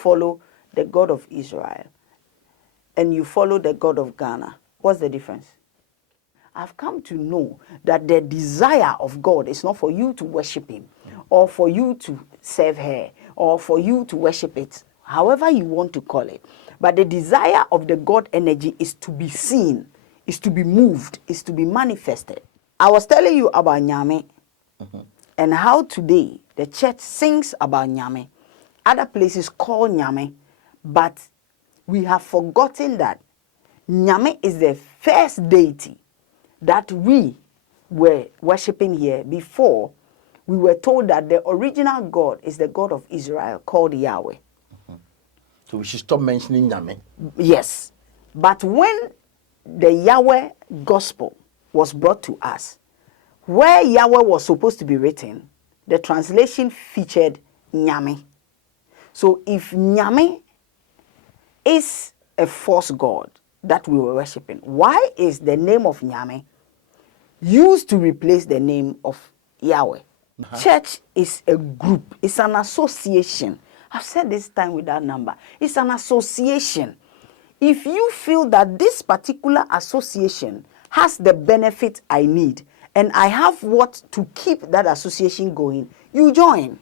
follow the God of Israel and you follow the God of Ghana, what's the difference? I've come to know that the desire of God is not for you to worship him or for you to serve her or for you to worship it, however you want to call it. But the desire of the God energy is to be seen, is to be moved, is to be manifested. I was telling you about Nyame and how today the church sings about Nyame. Other places call Nyame, but we have forgotten that Nyame is the first deity that we were worshipping here before we were told that the original God is the God of Israel called Yahweh. So we should stop mentioning Nyame. Yes. But when the Yahweh gospel was brought to us, where Yahweh was supposed to be written, the translation featured Nyame. So if Nyame is a false god that we were worshipping, why is the name of Nyame used to replace the name of Yahweh? Church is a group, it's an association. I've said this time with that number. It's an association. If you feel that this particular association has the benefit I need, and I have what to keep that association going, you join.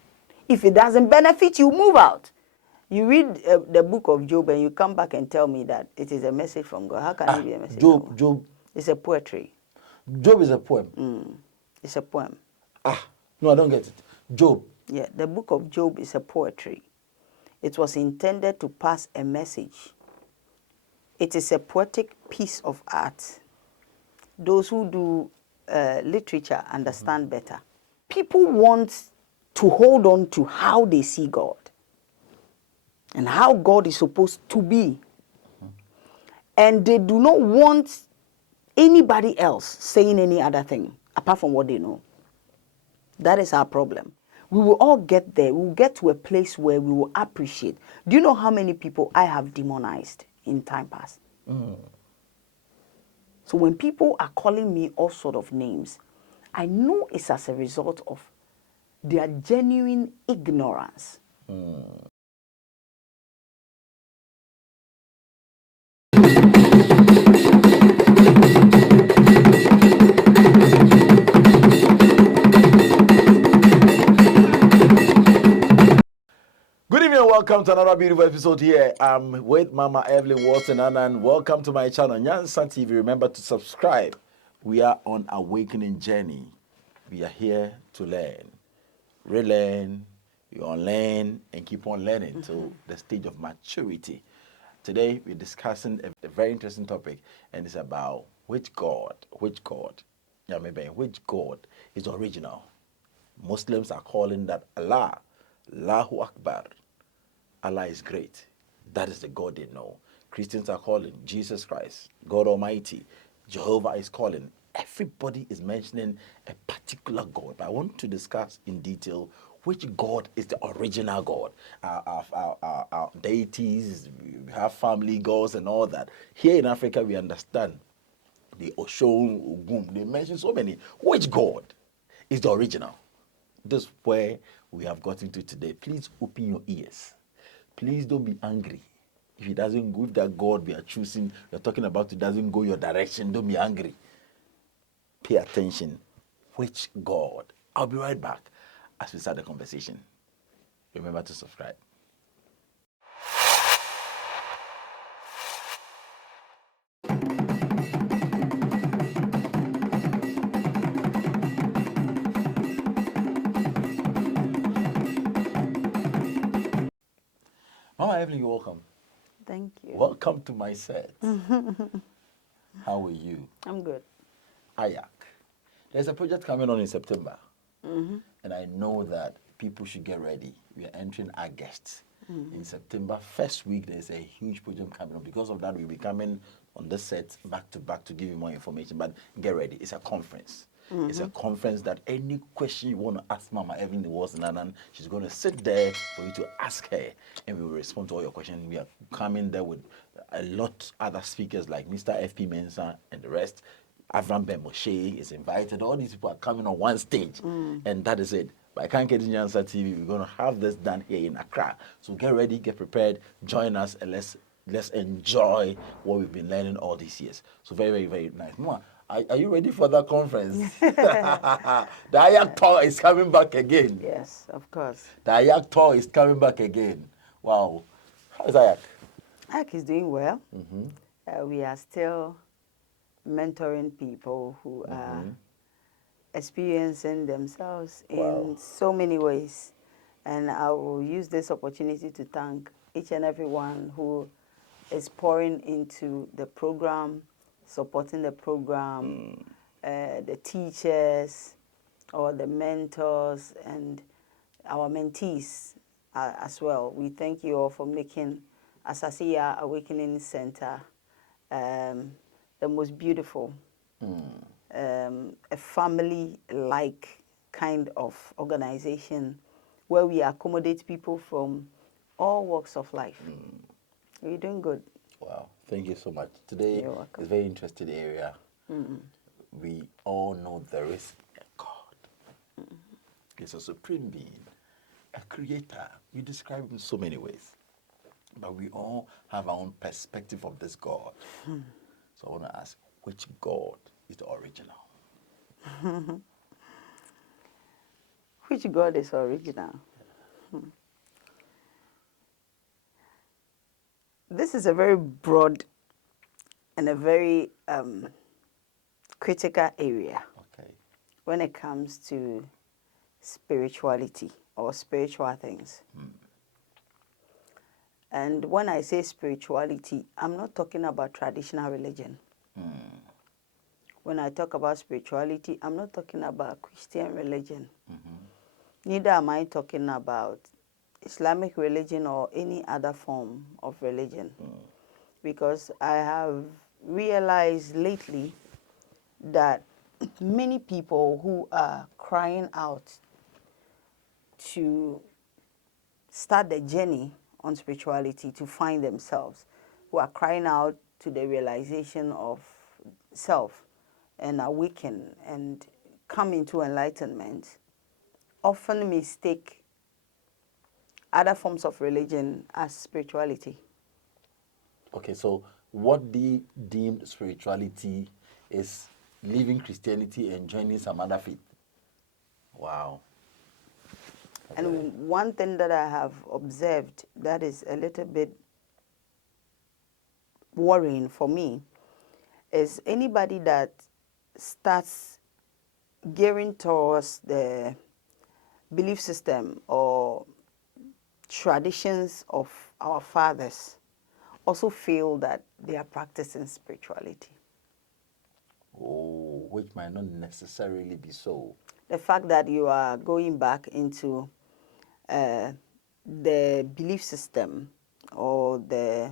If it doesn't benefit, you move out. You read the book of Job and you come back and tell me that it is a message from God. How can it be a message from God? Job. It's a poetry. Job is a poem. It's a poem. No, I don't get it. Job. Yeah, the book of Job is a poetry. It was intended to pass a message. It is a poetic piece of art. Those who do literature understand better. People want to hold on to how they see God and how God is supposed to be. And they do not want anybody else saying any other thing apart from what they know. That is our problem. We will all get there. We will get to a place where we will appreciate. Do you know how many people I have demonized in time past? So when people are calling me all sort of names, I know it's as a result of their genuine ignorance. Good evening and welcome to another beautiful episode here. I'm with Mama Evelyn Warlson and welcome to my channel, Nyansa TV. Remember to subscribe. We are on awakening journey. We are here to learn, relearn, we unlearn, and keep on learning to the stage of maturity. Today we're discussing a very interesting topic, and it's about which God is original. Muslims are calling that Allah, Allahu Akbar. Allah is great. That is the God they know. Christians are calling Jesus Christ, God Almighty. Jehovah is calling. Everybody is mentioning a particular God. But I want to discuss in detail which God is the original God. Our deities, we have family gods and all that. Here in Africa, we understand the Oshun, Ogum. They mention so many. Which God is the original? This is where we have gotten to today. Please open your ears. Please don't be angry. If it doesn't go, if that God we are choosing, we are talking about, it doesn't go your direction, don't be angry. Pay attention. Which God? I'll be right back as we start the conversation. Remember to subscribe. Mama Evelyn, you're welcome. Thank you. Welcome to my set. How are you? I'm good. Ayak. There's a project coming on in September. And I know that people should get ready. We are entering August. In September, first week, there's a huge project coming on. Because of that, we'll be coming on this set back to back to give you more information. But get ready. It's a conference. It's a conference that any question you want to ask Mama Evelyn Warlson, she's going to sit there for you to ask her, and we will respond to all your questions. We are coming there with a lot other speakers like Mr. F.P. Mensah and the rest. Avram Ben Moshe is invited. All these people are coming on one stage, and that is it. But I can't get in Nyansa TV. We're going to have this done here in Accra. So get ready, get prepared, join us, and let's enjoy what we've been learning all these years. So very, very, very nice. Mama, are you ready for that conference? The Ayak tour is coming back again. Yes, of course. The Ayak tour is coming back again. Wow. How is Ayak? Ayak is doing well. We are still mentoring people who are experiencing themselves in so many ways. And I will use this opportunity to thank each and everyone who is pouring into the program, supporting the program, the teachers, or the mentors, and our mentees as well. We thank you all for making Asasiya Awakening Center the most beautiful, a family-like kind of organization where we accommodate people from all walks of life. We're doing good. Wow, thank you so much. Today You're welcome. is a very interesting area. We all know there is a God. He's a supreme being, a creator. We describe him in so many ways. But we all have our own perspective of this God. So I want to ask, which God is the original? Which God is original? This is a very broad and a very critical area when it comes to spirituality or spiritual things. And when I say spirituality, I'm not talking about traditional religion. When I talk about spirituality, I'm not talking about Christian religion. Neither am I talking about Islamic religion or any other form of religion. Because I have realized lately that many people who are crying out to start the journey on spirituality to find themselves, who are crying out to the realization of self and awaken and come into enlightenment, often mistake other forms of religion as spirituality. Okay, so what they deemed spirituality is leaving Christianity and joining some other faith. Wow. And one thing that I have observed that is a little bit worrying for me is anybody that starts gearing towards the belief system or traditions of our fathers also feel that they are practicing spirituality. Oh, which might not necessarily be so. The fact that you are going back into the belief system or the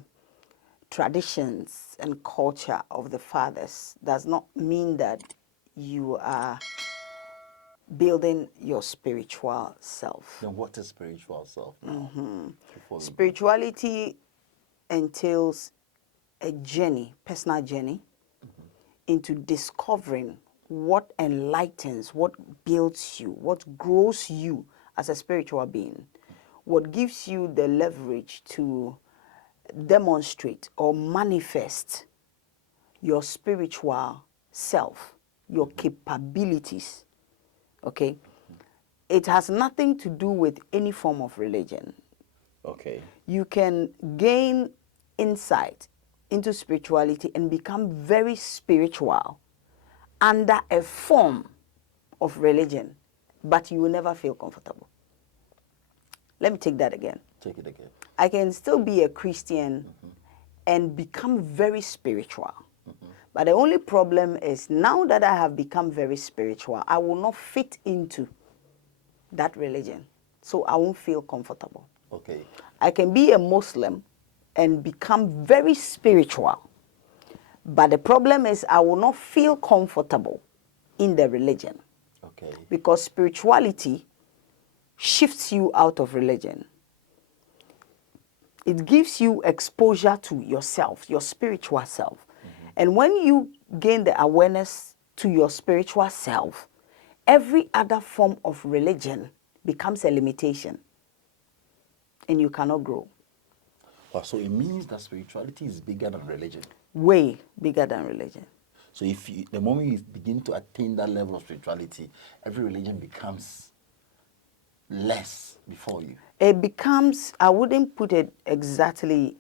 traditions and culture of the fathers does not mean that you are building your spiritual self. Then what is spiritual self now? Spirituality entails a journey, personal journey, into discovering what enlightens, what builds you, what grows you as a spiritual being, what gives you the leverage to demonstrate or manifest your spiritual self, your capabilities, okay? It has nothing to do with any form of religion. Okay. You can gain insight into spirituality and become very spiritual under a form of religion, but you will never feel comfortable. Let me take that again. Take it again. I can still be a Christian and become very spiritual. But the only problem is now that I have become very spiritual, I will not fit into that religion. So I won't feel comfortable. Okay. I can be a Muslim and become very spiritual. But the problem is I will not feel comfortable in the religion. Okay. Because spirituality shifts you out of religion. It gives you exposure to yourself, your spiritual self. And when you gain the awareness to your spiritual self, every other form of religion becomes a limitation and you cannot grow. Well, so it means that spirituality is bigger than religion. Way bigger than religion. So if you, the moment you begin to attain that level of spirituality, every religion becomes less before you. It becomes, I wouldn't put it exactly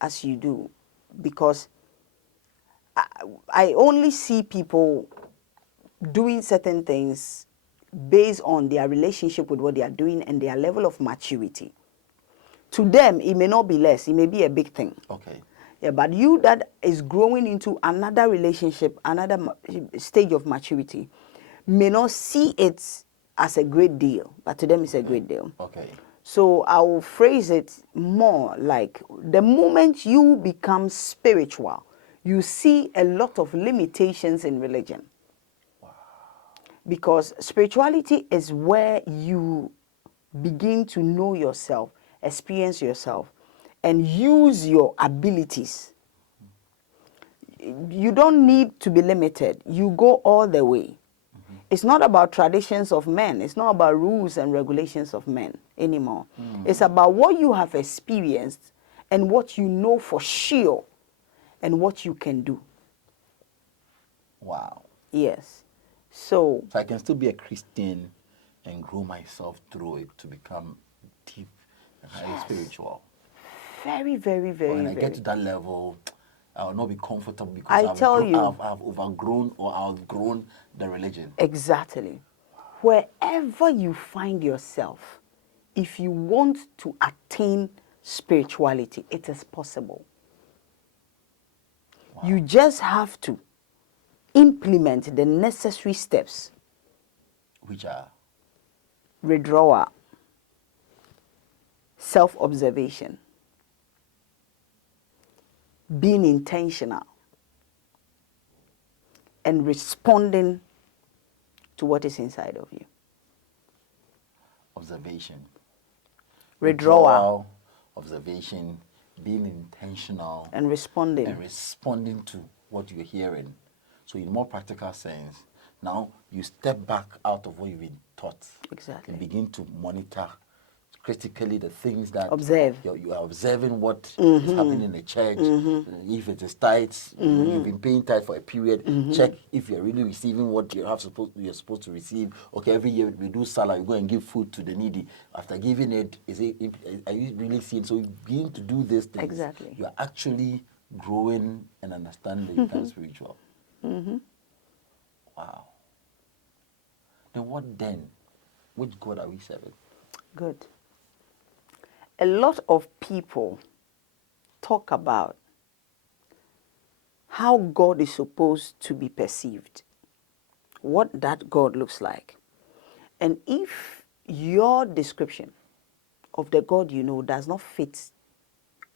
as you do, because I only see people doing certain things based on their relationship with what they are doing and their level of maturity. To them, it may not be less, it may be a big thing. Okay. Yeah, but you that is growing into another relationship, another stage of maturity, may not see it as a great deal, but to them it's a great deal. Okay. So I will phrase it more like the moment you become spiritual, you see a lot of limitations in religion. Wow. Because spirituality is where you begin to know yourself, experience yourself, and use your abilities. You don't need to be limited. You go all the way. It's not about traditions of men. It's not about rules and regulations of men anymore. It's about what you have experienced and what you know for sure and what you can do. Wow. Yes. So I can still be a Christian and grow myself through it to become deep and highly spiritual. very, very, very, When I very. get to that level, I will not be comfortable because I've overgrown or outgrown the religion. Exactly. Wherever you find yourself, if you want to attain spirituality, it is possible. Wow. You just have to implement the necessary steps. Which are? Withdrawal, self-observation, being intentional, and responding to what is inside of you. Observation. Withdrawal. Observation, being intentional, And responding. To what you're hearing. So in more practical sense, now you step back out of what you've been taught. Exactly. And begin to monitor critically the things that Observe. You are observing what is happening in the church. If it is tithes, you've been paying tithe for a period. Check if you're really receiving what you're supposed to receive. Okay, every year we do salary, you go and give food to the needy. After giving it, are you really seeing? So you begin to do these things. Exactly. You are actually growing and understanding that you become spiritual. Wow. Then what then? Which God are we serving? Good. A lot of people talk about how God is supposed to be perceived, what that God looks like. And if your description of the God you know does not fit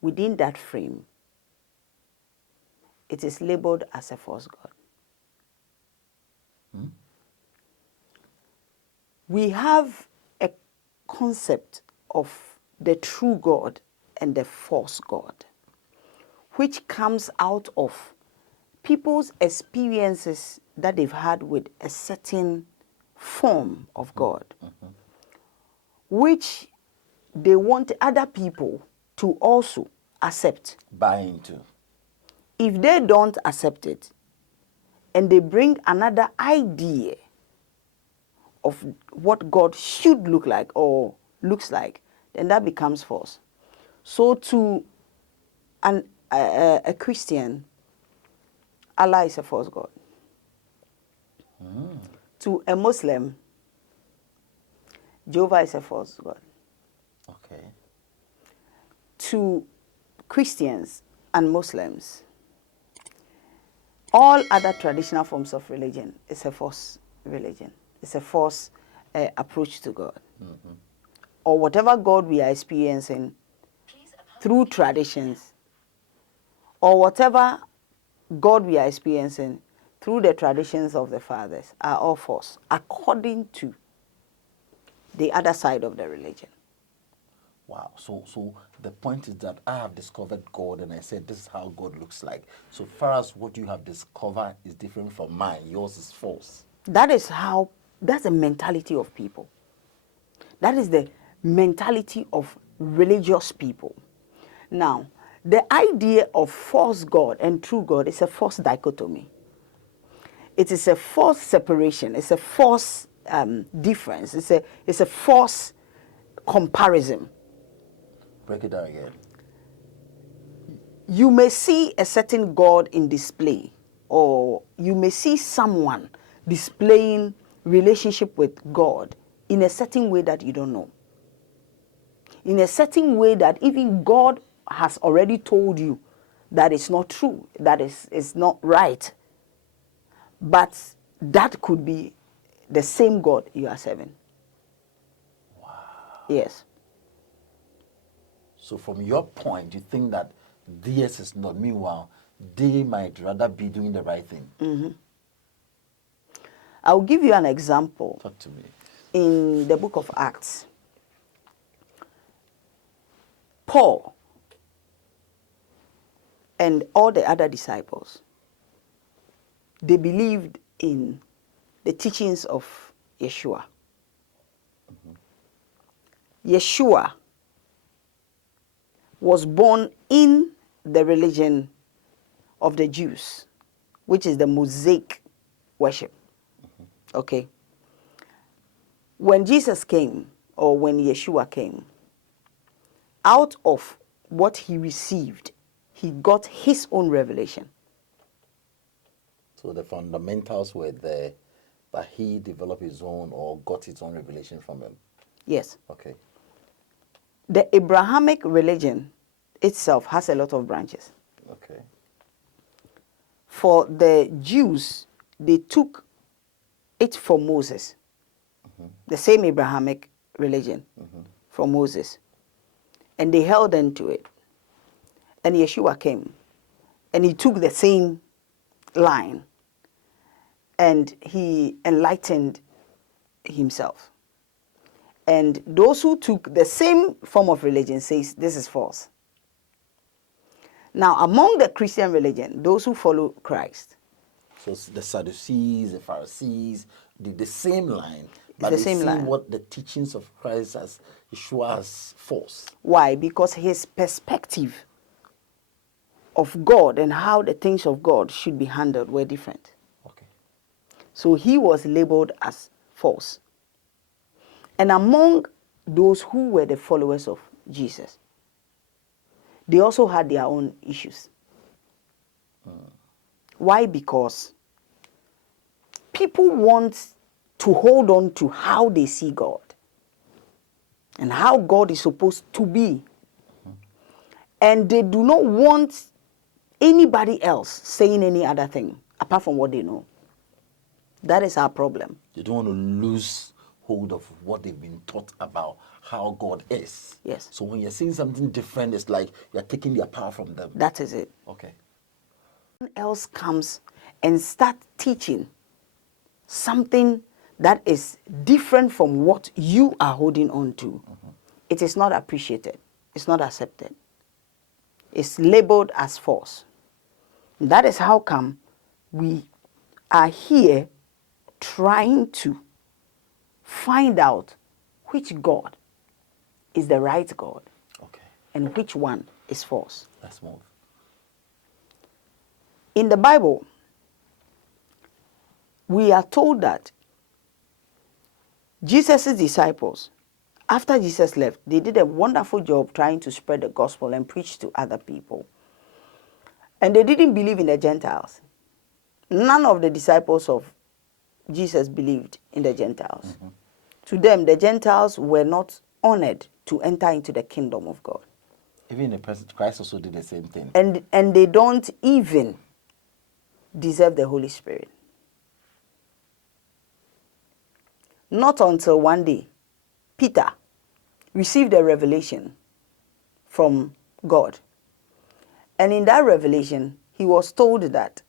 within that frame, it is labeled as a false God. We have a concept of the true God and the false God, which comes out of people's experiences that they've had with a certain form of God, which they want other people to also accept. Buy into. If they don't accept it, and they bring another idea of what God should look like or looks like, then that becomes false. So to a Christian, Allah is a false God. To a Muslim, Jehovah is a false God. Okay. To Christians and Muslims, all other traditional forms of religion is a false religion. It's a false approach to God. Or whatever God we are experiencing through traditions, or whatever God we are experiencing through the traditions of the fathers are all false, according to the other side of the religion. Wow. So the point is that I have discovered God and I said this is how God looks like. So far as what you have discovered is different from mine, yours is false. That's the mentality of people. That is the mentality of religious people. Now, the idea of false God and true God is a false dichotomy. It is a false separation. It's a false difference. It's a false comparison. Break it down again. You may see a certain God in display, or you may see someone displaying relationship with God in a certain way that you don't know. In a certain way that even God has already told you that it's not true, that it's not right. But that could be the same God you are serving. Wow. Yes. So from your point, you think that this is not. Meanwhile, they might rather be doing the right thing. I'll give you an example. Talk to me. In the book of Acts, Paul and all the other disciples, they believed in the teachings of Yeshua. Yeshua was born in the religion of the Jews, which is the Mosaic worship. Okay? When Jesus came, or when Yeshua came, out of what he received, he got his own revelation. So the fundamentals were there, but he developed his own or got his own revelation from him. Yes. Okay. The Abrahamic religion itself has a lot of branches. Okay. For the Jews, they took it from Moses, the same Abrahamic religion from Moses, and they held on to it. And Yeshua came, and he took the same line, and he enlightened himself. And those who took the same form of religion says this is false. Now, among the Christian religion, those who follow Christ, So the Sadducees, the Pharisees did the same line, but the they same see line. what the teachings of Christ as Yeshua as false. why? Because his perspective of God and how the things of God should be handled were different. Okay. So he was labeled as false. And among those who were the followers of Jesus, they also had their own issues. Why? Because people want to hold on to how they see God and how God is supposed to be. And they do not want anybody else saying any other thing apart from what they know. That is our problem. They don't want to lose hold of what they've been taught about how God is. Yes. So when you're saying something different, it's like you're taking their power from them. That is it. Okay. Someone else comes and start teaching something that is different from what you are holding on to. It is not appreciated. It's not accepted. It's labeled as false. That is how come we are here trying to find out which God is the right God Okay. and which one is false. Let's move. In the Bible, we are told that Jesus' disciples, after Jesus left, they did a wonderful job trying to spread the gospel and preach to other people. And they didn't believe in the Gentiles. None of the disciples of Jesus believed in the Gentiles. To them, the Gentiles were not honored to enter into the kingdom of God. Even the present, Christ also did the same thing. And they don't even deserve the Holy Spirit. Not until one day, Peter received a revelation from God. And in that revelation, he was told that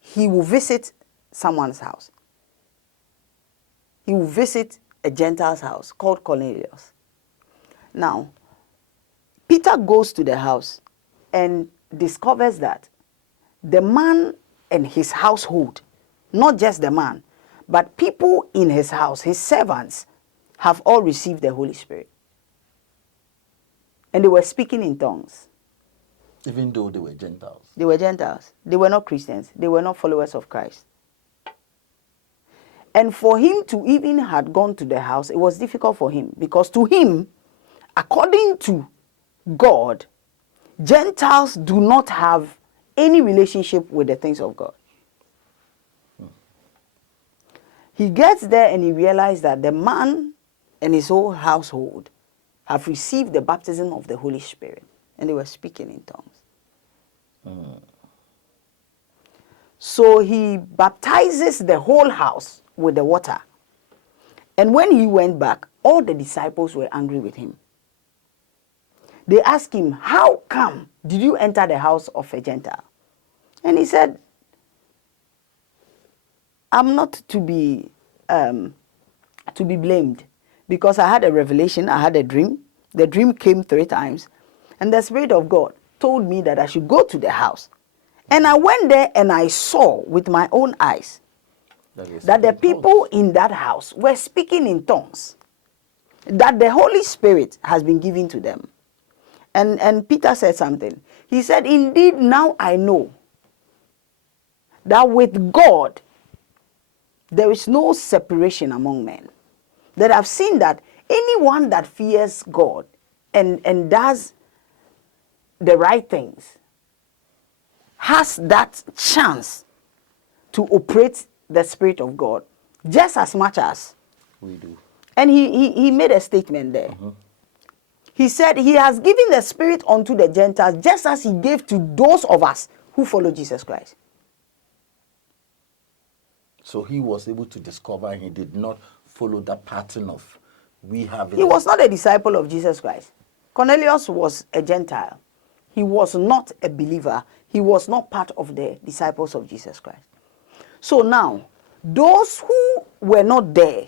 he will visit someone's house. He will visit a Gentile's house called Cornelius. Now, Peter goes to the house and discovers that the man and his household, not just the man, but people in his house, his servants, have all received the Holy Spirit. And they were speaking in tongues. Even though they were Gentiles. They were Gentiles. They were not Christians. They were not followers of Christ. And for him to even had gone to the house, it was difficult for him, because to him, according to God, Gentiles do not have any relationship with the things of God. He gets there and he realized that the man and his whole household have received the baptism of the Holy Spirit, and they were speaking in tongues. So he baptizes the whole house with the water. And when he went back, all the disciples were angry with him. They asked him, how come did you enter the house of a Gentile? And he said, I'm not to be blamed, because I had a revelation, I had a dream. The dream came 3 times, and the Spirit of God told me that I should go to the house. And I went there and I saw with my own eyes that the people in that house were speaking in tongues, that the Holy Spirit has been given to them. And Peter said something. He said, indeed, now I know that with God, there is no separation among men. That I've seen that anyone that fears God and does the right things has that chance to operate the Spirit of God just as much as we do. And he made a statement there. He said he has given the Spirit unto the Gentiles just as he gave to those of us who follow Jesus Christ. So he was able to discover, he did not follow that pattern of we have. He was not a disciple of Jesus Christ. Cornelius was a Gentile. He was not a believer. He was not part of the disciples of Jesus Christ. So now, those who were not there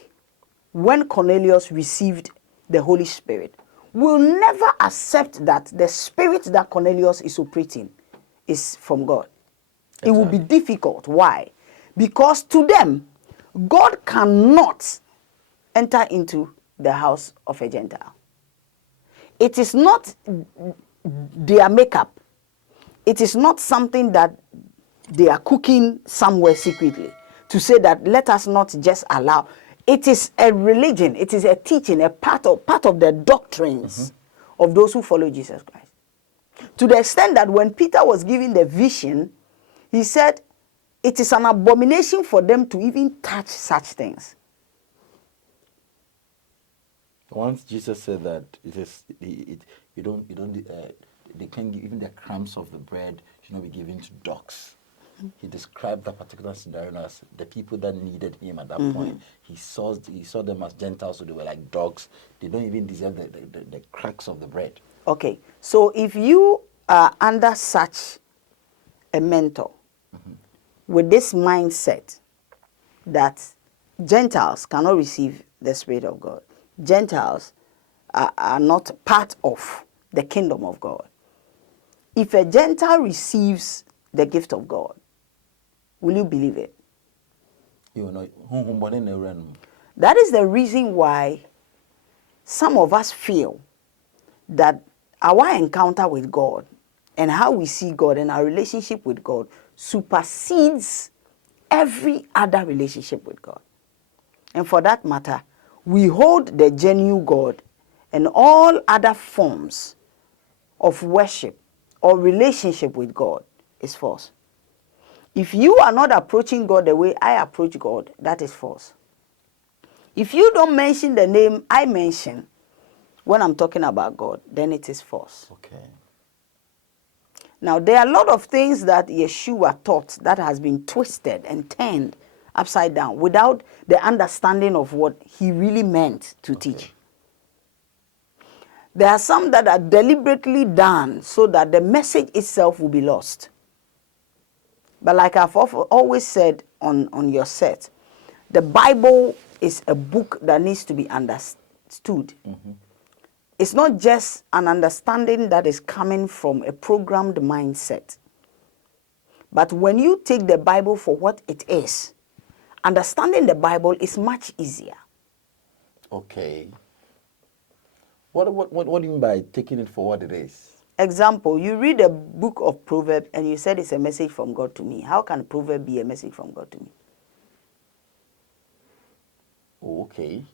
when Cornelius received the Holy Spirit will never accept that the spirit that Cornelius is operating is from God. It will be difficult. Why? Because to them, God cannot enter into the house of a Gentile. It is not their makeup. It is not something that they are cooking somewhere secretly to say that let us not just allow. It is a religion. It is a teaching, a part of the doctrines of those who follow Jesus Christ. To the extent that when Peter was giving the vision, he said, it is an abomination for them to even touch such things. Once Jesus said that they can give, even the crumbs of the bread should not be given to dogs. He described that particular scenario as the people that needed him at that point. He saw them as Gentiles, so they were like dogs. They don't even deserve the cracks of the bread. Okay, so if you are under such a mentor with this mindset that Gentiles cannot receive the Spirit of God, Gentiles are not part of the kingdom of God. If a Gentile receives the gift of God, will you believe it? That is the reason why some of us feel that our encounter with God and how we see God and our relationship with God supersedes every other relationship with God. And for that matter, we hold the genuine God and all other forms of worship or relationship with God is false. If you are not approaching God the way I approach God, that is false. If you don't mention the name I mention when I'm talking about God, then it is false. Okay. Now, there are a lot of things that Yeshua taught that has been twisted and turned upside down without the understanding of what he really meant to teach. There are some that are deliberately done so that the message itself will be lost. But like I've always said on your set, the Bible is a book that needs to be understood. It's not just an understanding that is coming from a programmed mindset. But when you take the Bible for what it is, understanding the Bible is much easier. Okay. What do you mean by taking it for what it is? Example, you read a book of Proverbs and you said it's a message from God to me. How can Proverb be a message from God to me? Okay.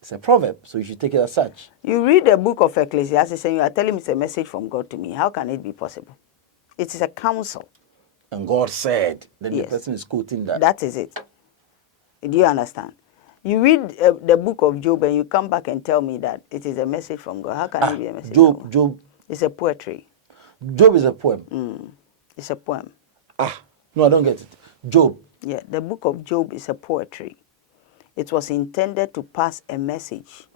It's a proverb, so you should take it as such. You read the book of Ecclesiastes and you are telling me it's a message from God to me. How can it be possible? It is a counsel. And God said, then Yes. the person is quoting that. That is it. Do you understand? You read the book of Job and you come back and tell me that it is a message from God. How can it be a message from God? Job. It's a poetry. Job is a poem. It's a poem. No, I don't get it. Job. Yeah, the book of Job is a poetry. It was intended to pass a message.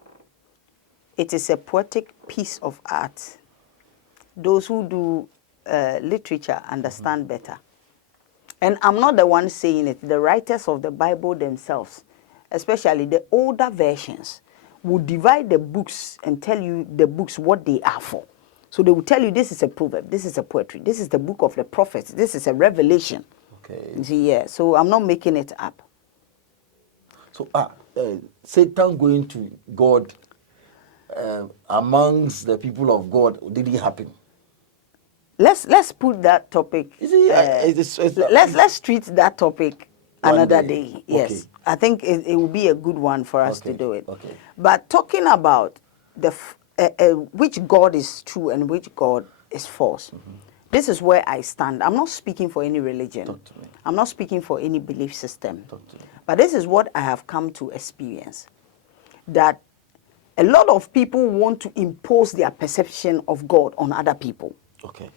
It is a poetic piece of art. Those who do literature understand better. And I'm not the one saying it. The writers of the Bible themselves, especially the older versions, will divide the books and tell you the books what they are for. So they will tell you this is a proverb, this is a poetry, this is the book of the prophets, this is a revelation. Okay. You see, yeah. So I'm not making it up. So Satan going to God amongst the people of God didn't happen. Let's put that topic. You see, Let's treat that topic another day. day. Yes, Okay. I think it will be a good one for us to Okay, do it. okay. But talking about which God is true and which God is false, this is where I stand. I'm not speaking for any religion. Talk to me. I'm not speaking for any belief system. Talk to me. But this is what I have come to experience. That a lot of people want to impose their perception of God on other people. Okay.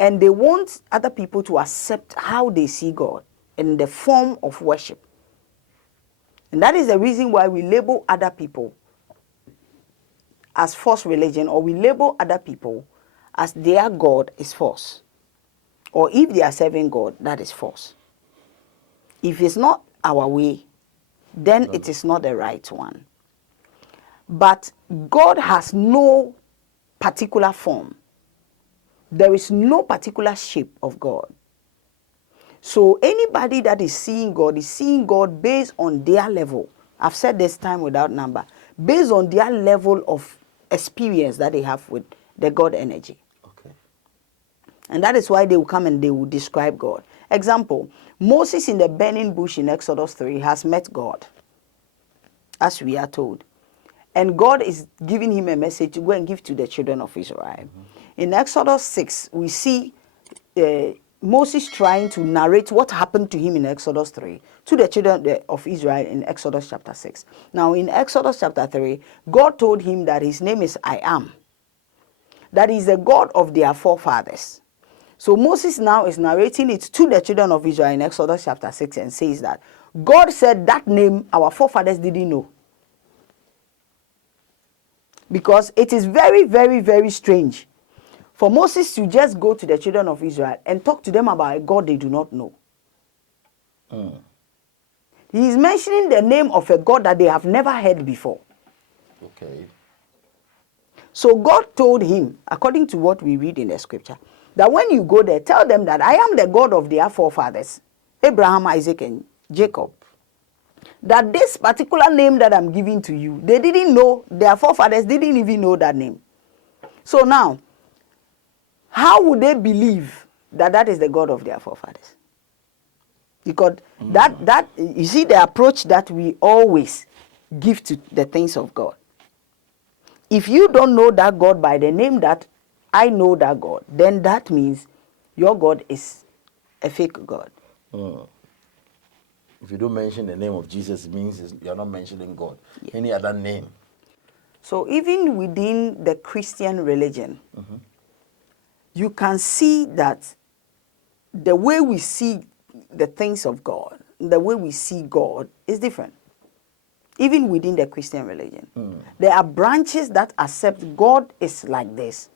And they want other people to accept how they see God in the form of worship. And that is the reason why we label other people as false religion, or we label other people as their God is false. Or if they are serving God, that is false. If it's not our way, then it is not the right one. But God has no particular form. There is no particular shape of God. So anybody that is seeing God based on their level. I've said this time without number. Based on their level of experience that they have with the God energy. Okay. And that is why they will come and they will describe God. Example, Moses in the burning bush in Exodus 3 has met God, as we are told. And God is giving him a message to go and give to the children of Israel. In Exodus 6, we see Moses trying to narrate what happened to him in Exodus 3 to the children of Israel in Exodus chapter 6. Now, in Exodus chapter 3, God told him that his name is I Am. That is the God of their forefathers. So Moses now is narrating it to the children of Israel in Exodus chapter 6 and says that God said that name our forefathers didn't know. Because it is very, very, very strange for Moses to just go to the children of Israel and talk to them about a God they do not know. He is mentioning the name of a God that they have never heard before. Okay. So God told him, according to what we read in the scripture, that when you go there, tell them that I am the God of their forefathers, Abraham, Isaac, and Jacob. That this particular name that I'm giving to you, they didn't know, their forefathers didn't even know that name. So now, how would they believe that that is the God of their forefathers? Because that you see the approach that we always give to the things of God. If you don't know that God by the name that I know that God, then that means your God is a fake God. If you don't mention the name of Jesus, it means you're not mentioning God. Any other name. So even within the Christian religion, you can see that the way we see the things of God, the way we see God is different. Even within the Christian religion. There are branches that accept God is like this.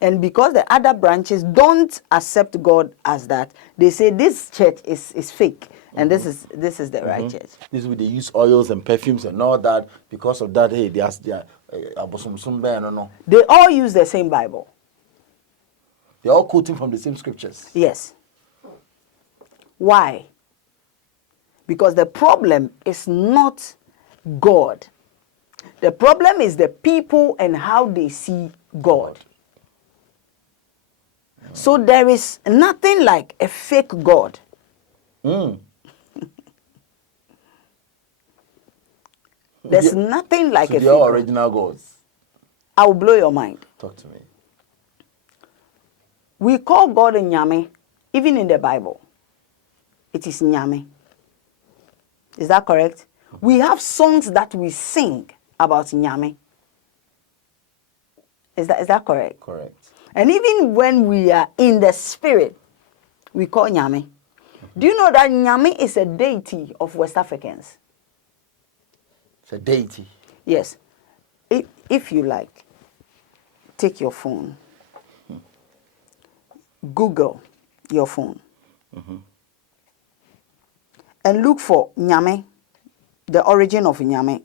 And because the other branches don't accept God as that, they say this church is fake. And this is the right church. This is where they use oils and perfumes and all that. Because of that, hey, they are They all use the same Bible. They're all quoting from the same scriptures. Yes. Why? Because the problem is not God. The problem is the people and how they see God. So there is nothing like a fake God. There's nothing like so a they fake are God. original gods. I will blow your mind. Talk to me. We call God Nyame, even in the Bible. It is Nyame. Is that correct? We have songs that we sing about Nyame. Is that correct? Correct. And even when we are in the spirit, we call Nyame. Do you know that Nyame is a deity of West Africans? It's a deity. Yes. If you like, take your phone, Google your phone, and look for Nyame, the origin of Nyame.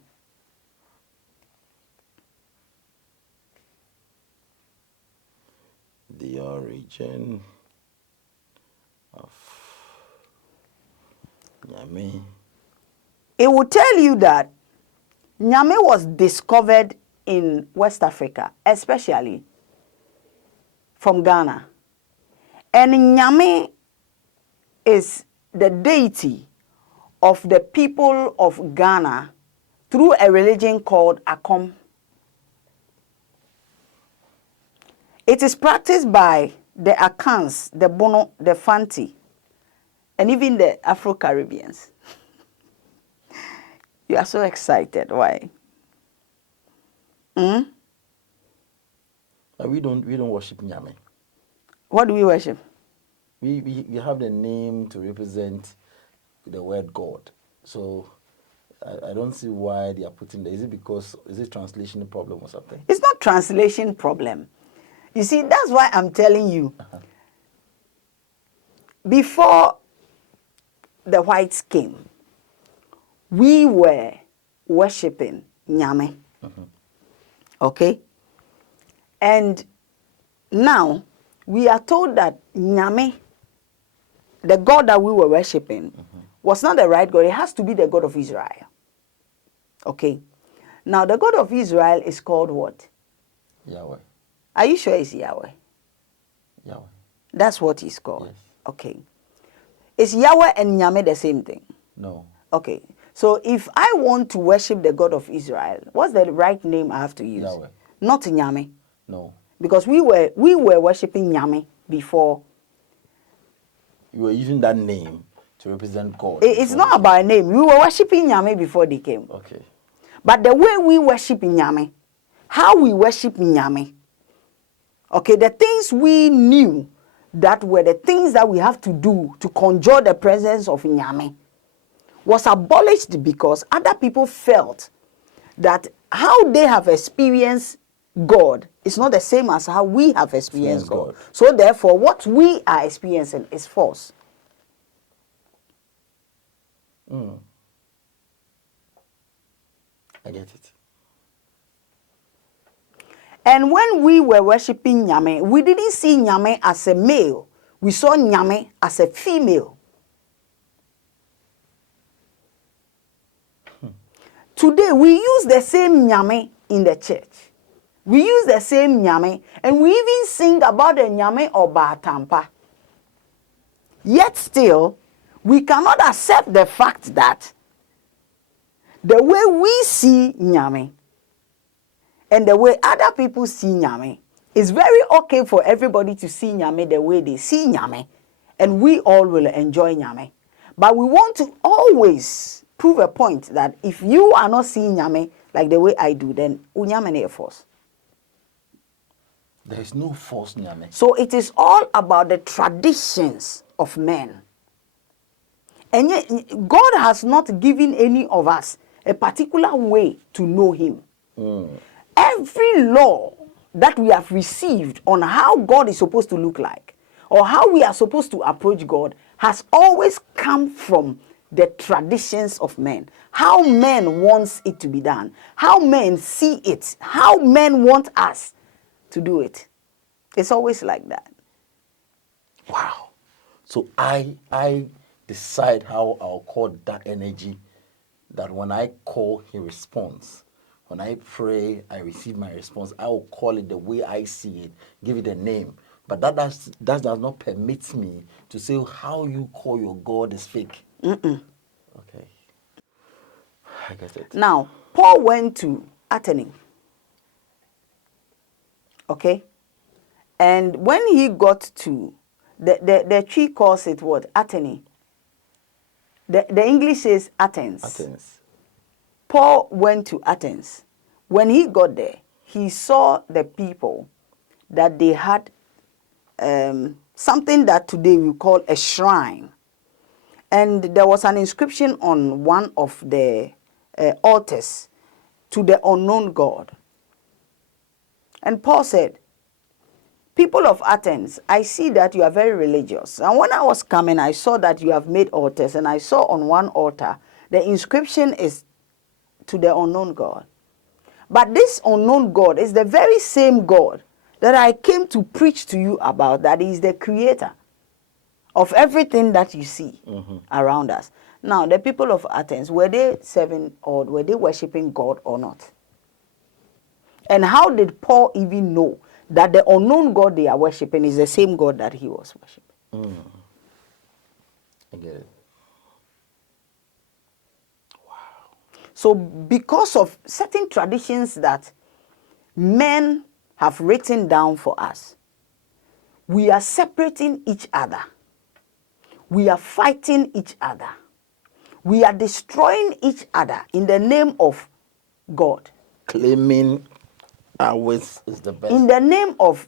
The origin of Nyame. It will tell you that Nyame was discovered in West Africa, especially from Ghana. And Nyame is the deity of the people of Ghana through a religion called Akom. It is practiced by the Akans, the Bono, the Fanti, and even the Afro-Caribbeans. You are so excited. Why? We don't worship Nyame. What do we worship? We have the name to represent the word God. So I don't see why they are putting there. Is it translation problem or something? It's not translation problem. You see, that's why I'm telling you. Before the whites came, we were worshipping Nyame. Okay? And now we are told that Nyame, the God that we were worshipping, was not the right God. It has to be the God of Israel. Okay? Now the God of Israel is called what? Yahweh. Are you sure it's Yahweh? Yahweh. That's what he's called. Yes. Okay. Is Yahweh and Nyame the same thing? No. Okay. So if I want to worship the God of Israel, what's the right name I have to use? Yahweh. Not Nyame. No. Because we were worshiping Nyame before. You were using that name to represent God. It's not about a name. We were worshiping Nyame before they came. Okay. But the way we worship Nyame, how we worship Nyame, okay, the things we knew that were the things that we have to do to conjure the presence of Nyame was abolished because other people felt that how they have experienced God is not the same as how we have experienced God. So therefore, what we are experiencing is false. I get it. And when we were worshiping Nyame, we didn't see Nyame as a male. We saw Nyame as a female. Today, we use the same Nyame in the church. We use the same Nyame, and we even sing about the Nyame of Batampa. Yet still, we cannot accept the fact that the way we see Nyame and the way other people see Nyame is very okay for everybody to see Nyame the way they see Nyame, and we all will enjoy Nyame. But we want to always prove a point that if you are not seeing Nyame like the way I do, then Unyame is false. There is no false Nyame. So it is all about the traditions of men. And yet, God has not given any of us a particular way to know him. Every law that we have received on how God is supposed to look like or how we are supposed to approach God has always come from the traditions of men. How men want it to be done. How men see it. How men want us to do it. It's always like that. Wow. So I decide how I'll call that energy that when I call, he responds. When I pray, I receive my response. I will call it the way I see it, give it a name. But that does not permit me to say how you call your God is fake. Okay. I get it. Now, Paul went to Athens. Okay? And when he got to, the tree calls it what? Athens. The English says Athens. Athens. Paul went to Athens. When he got there, he saw the people that they had something that today we call a shrine. And there was an inscription on one of the altars to the unknown God. And Paul said, people of Athens, I see that you are very religious. And when I was coming, I saw that you have made altars. And I saw on one altar, the inscription is to the unknown God. But this unknown God is the very same God that I came to preach to you about, that is the creator of everything that you see around us. Now, the people of Athens, were they serving or were they worshiping God or not? And how did Paul even know that the unknown God they are worshiping is the same God that he was worshiping? I get it. So because of certain traditions that men have written down for us, we are separating each other. We are fighting each other. We are destroying each other in the name of God. Claiming ours is the best. In the name of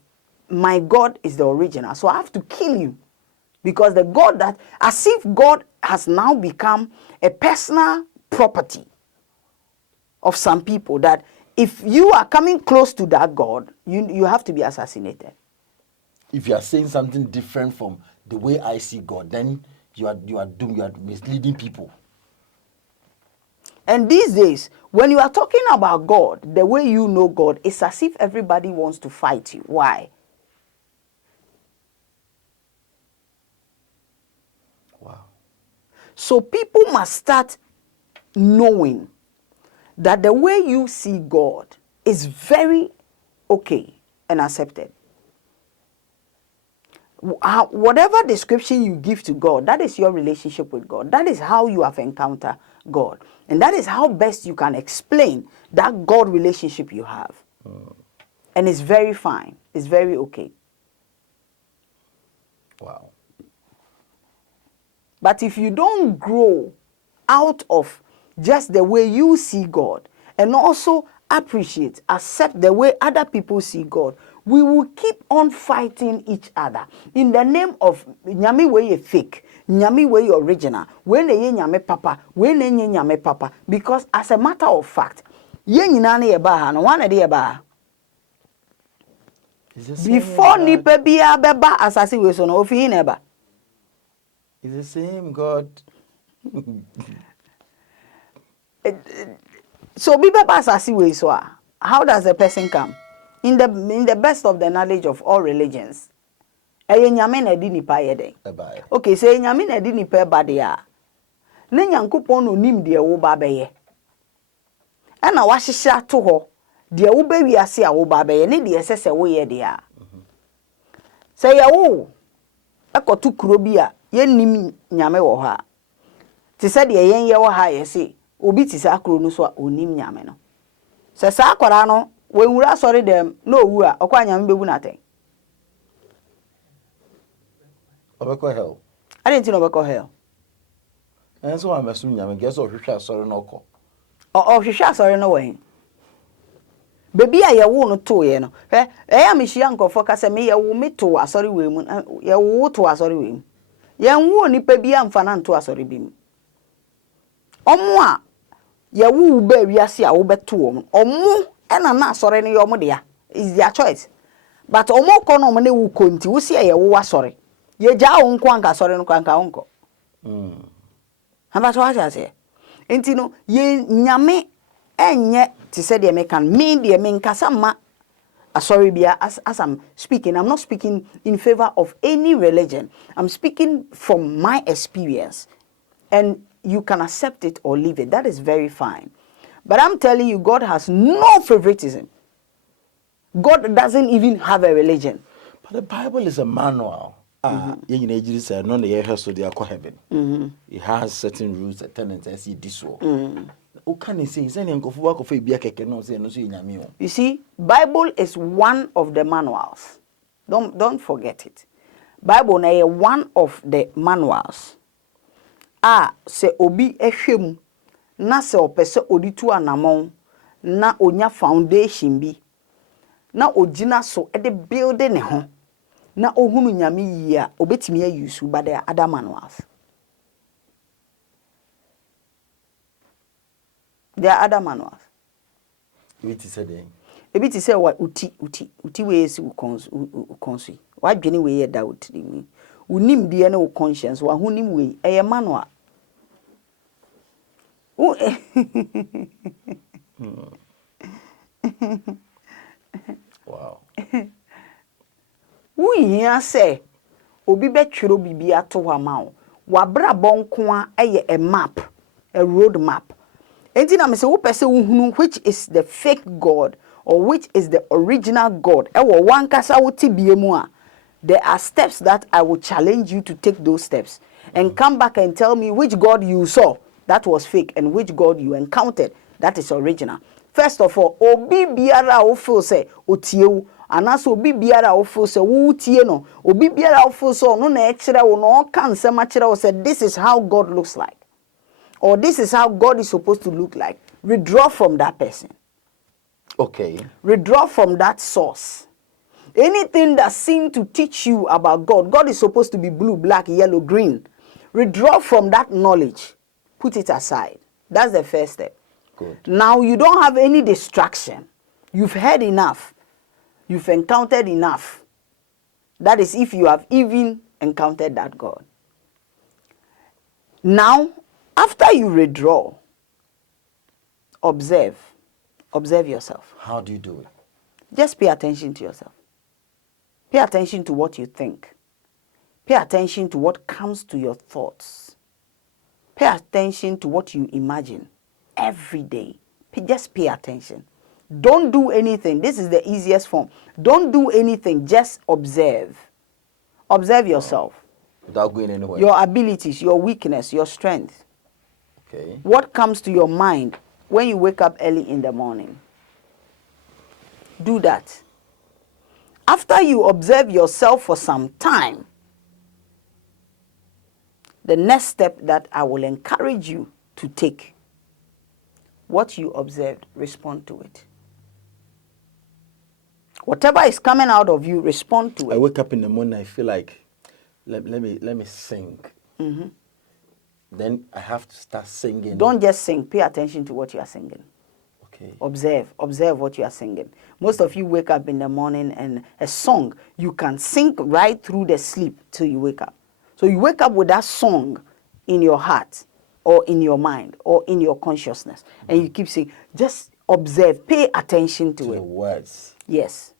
my God is the original. So I have to kill you. Because the God that, as if God has now become a personal property of some people, that if you are coming close to that God, you have to be assassinated. If you are saying something different from the way I see God, then you are doomed. You are misleading people. And these days, when you are talking about God, the way you know God, it's as if everybody wants to fight you. Why? Wow. So people must start knowing that the way you see God is very okay and accepted. Whatever description you give to God, that is your relationship with God. That is how you have encountered God. And that is how best you can explain that God relationship you have. And it's very fine. It's very okay. Wow. But if you don't grow out of just the way you see God and also appreciate, accept the way other people see God, we will keep on fighting each other in the name of nyame wey fake, nyame wey original, wey na ye nyame papa, wey na nye nyame papa. Because as a matter of fact, ye nyina na ye ba ha no wan na de ye ba ha. Before nipa bia beba asase we so no ofi na ba. It's the same God. So beba asase we so how does a person come? In the best of the knowledge of all religions, nyame na di nipa ye den. Okay, say nyame na di nipa ba de a. Na Nyankopon no nim de wo ba beye. E na wa hyehya to ho de wo ba wiase a wo ba beye ne de sese wo ye de a. Say ya wo ekotu kuro bi a ye nim nyame wo ha. Ti se de yen ye wo ha ye se obi ti sa kuro no so a onim nyame no. Se sa akwara no we wura sorry dem no owu a okwa nyame bebu na ten. Obeko hell. I didn't know obeko hell. And so I'm assuming nyame guess ohwehwa sorry no ko. Ohwehwa sorry no we. Baby a ye wo no to ye no. Ya me hia nkofo ka se me ye wo me to asori we mu. Ye wo to asori we mu. Ye nwo nipa bi amfa na nto asori bi mu. Omo a ye wo ba wiase a wo beto wo. Omo ena na asori ne ye omo de ya. Is their choice. But omo ko no mo ne wo konti wo se ye wo asori. Ye ja wo nko anka asori no anka wonko. Haba so aja se. Enti no ye nyame enye ti said the American mean the nkasa ma sorry bia as I'm speaking, I'm not speaking in favor of any religion. I'm speaking from my experience. And you can accept it or leave it. That is very fine. But I'm telling you, God has no favoritism. God doesn't even have a religion. But the Bible is a manual. Heaven. It has certain rules and tenets. You see, Bible is one of the manuals. Don't forget it. Bible na one of the manuals. Se obi ehwem na se opese oditu anamon na onya foundation bi na ogina so e de build ne ho na ohunu nyame yi a obetimi ayusu ba the other manuals. There are other manuals. Ebi ti say what uti we esi ukonsu. Wa dwene we ye da utiri mi. Unim de na wo conscience wa hunim we eye manual. Wow. Wo hia say obi betwero bibi ato wa ma wo. Wa bra bonko a eye a map, a road map. Enti na me say wo pese wo hunu which is the fake God or which is the original God. Ewo wankasa wo tibie mu a. There are steps that I will challenge you to take those steps and come back and tell me which God you saw that was fake and which God you encountered that is original. First of all, obi biara wo feel say otiewu anaso obi biara wo feel say wo tie no obi biara wo feel so no na e kire wo no kan nsema kire wo say this is how God looks like or this is how God is supposed to look like. Withdraw from that person. Okay. Withdraw from that source. Anything that seems to teach you about God, God is supposed to be blue, black, yellow, green. Withdraw from that knowledge. Put it aside. That's the first step. Good. Now you don't have any distraction. You've heard enough. You've encountered enough. That is if you have even encountered that God. Now, after you withdraw, observe. Observe yourself. How do you do it? Just pay attention to yourself. Pay attention to what you think. Pay attention to what comes to your thoughts. Pay attention to what you imagine every day. Just pay attention. Don't do anything. This is the easiest form. Don't do anything. Just observe. Observe yourself. Without going anywhere. Your abilities, your weakness, your strength. Okay. What comes to your mind when you wake up early in the morning? Do that. After you observe yourself for some time, the next step that I will encourage you to take, what you observed, respond to it. Whatever is coming out of you, respond to it. I wake up in the morning, I feel like, let me sing. Then I have to start singing. Don't just sing. Pay attention to what you are singing. Okay. Observe what you are singing. Most of you wake up in the morning and a song, you can sing right through the sleep till you wake up. So you wake up with that song in your heart or in your mind or in your consciousness. And you keep saying, just observe, pay attention to it. The words. Yes.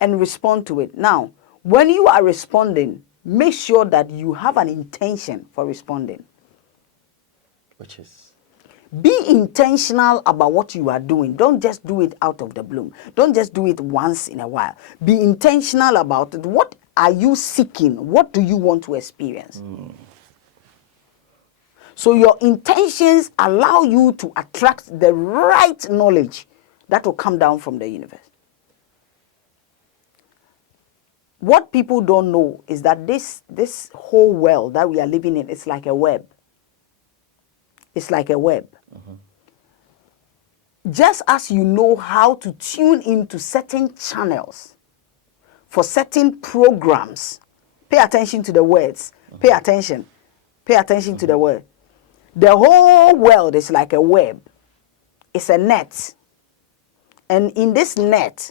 And respond to it. Now, when you are responding, make sure that you have an intention for responding. Which is? Be intentional about what you are doing. Don't just do it out of the blue. Don't just do it once in a while. Be intentional about it. What are you seeking? What do you want to experience? So your intentions allow you to attract the right knowledge that will come down from the universe. What people don't know is that this whole world that we are living in is like a web. It's like a web. Just as you know how to tune into certain channels for certain programs, pay attention to the words. Pay attention. Pay attention to the word. The whole world is like a web. It's a net. And in this net,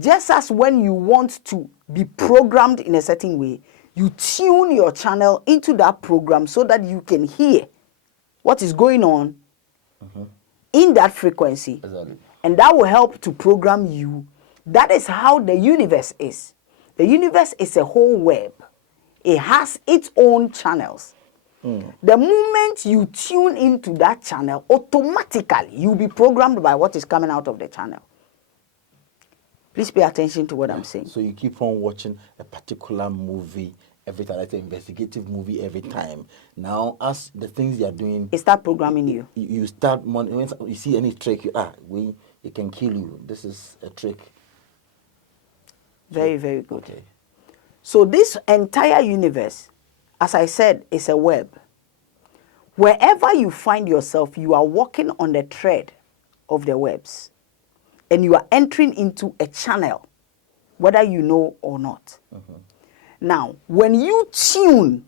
just as when you want to be programmed in a certain way, you tune your channel into that program so that you can hear what is going on in that frequency. Exactly. And that will help to program you. That is how the universe is. The universe is a whole web. It has its own channels. The moment you tune into that channel, automatically you'll be programmed by what is coming out of the channel. Please pay attention to what I'm saying. So you keep on watching a particular movie every time, like an investigative movie every time. Now, as the things you are doing, It start programming you. You start, when you see any trick, it can kill you. This is a trick. Very, very good. Okay. So this entire universe, as I said, is a web. Wherever you find yourself, you are walking on the thread of the webs. And you are entering into a channel, whether you know or not. Now, when you tune,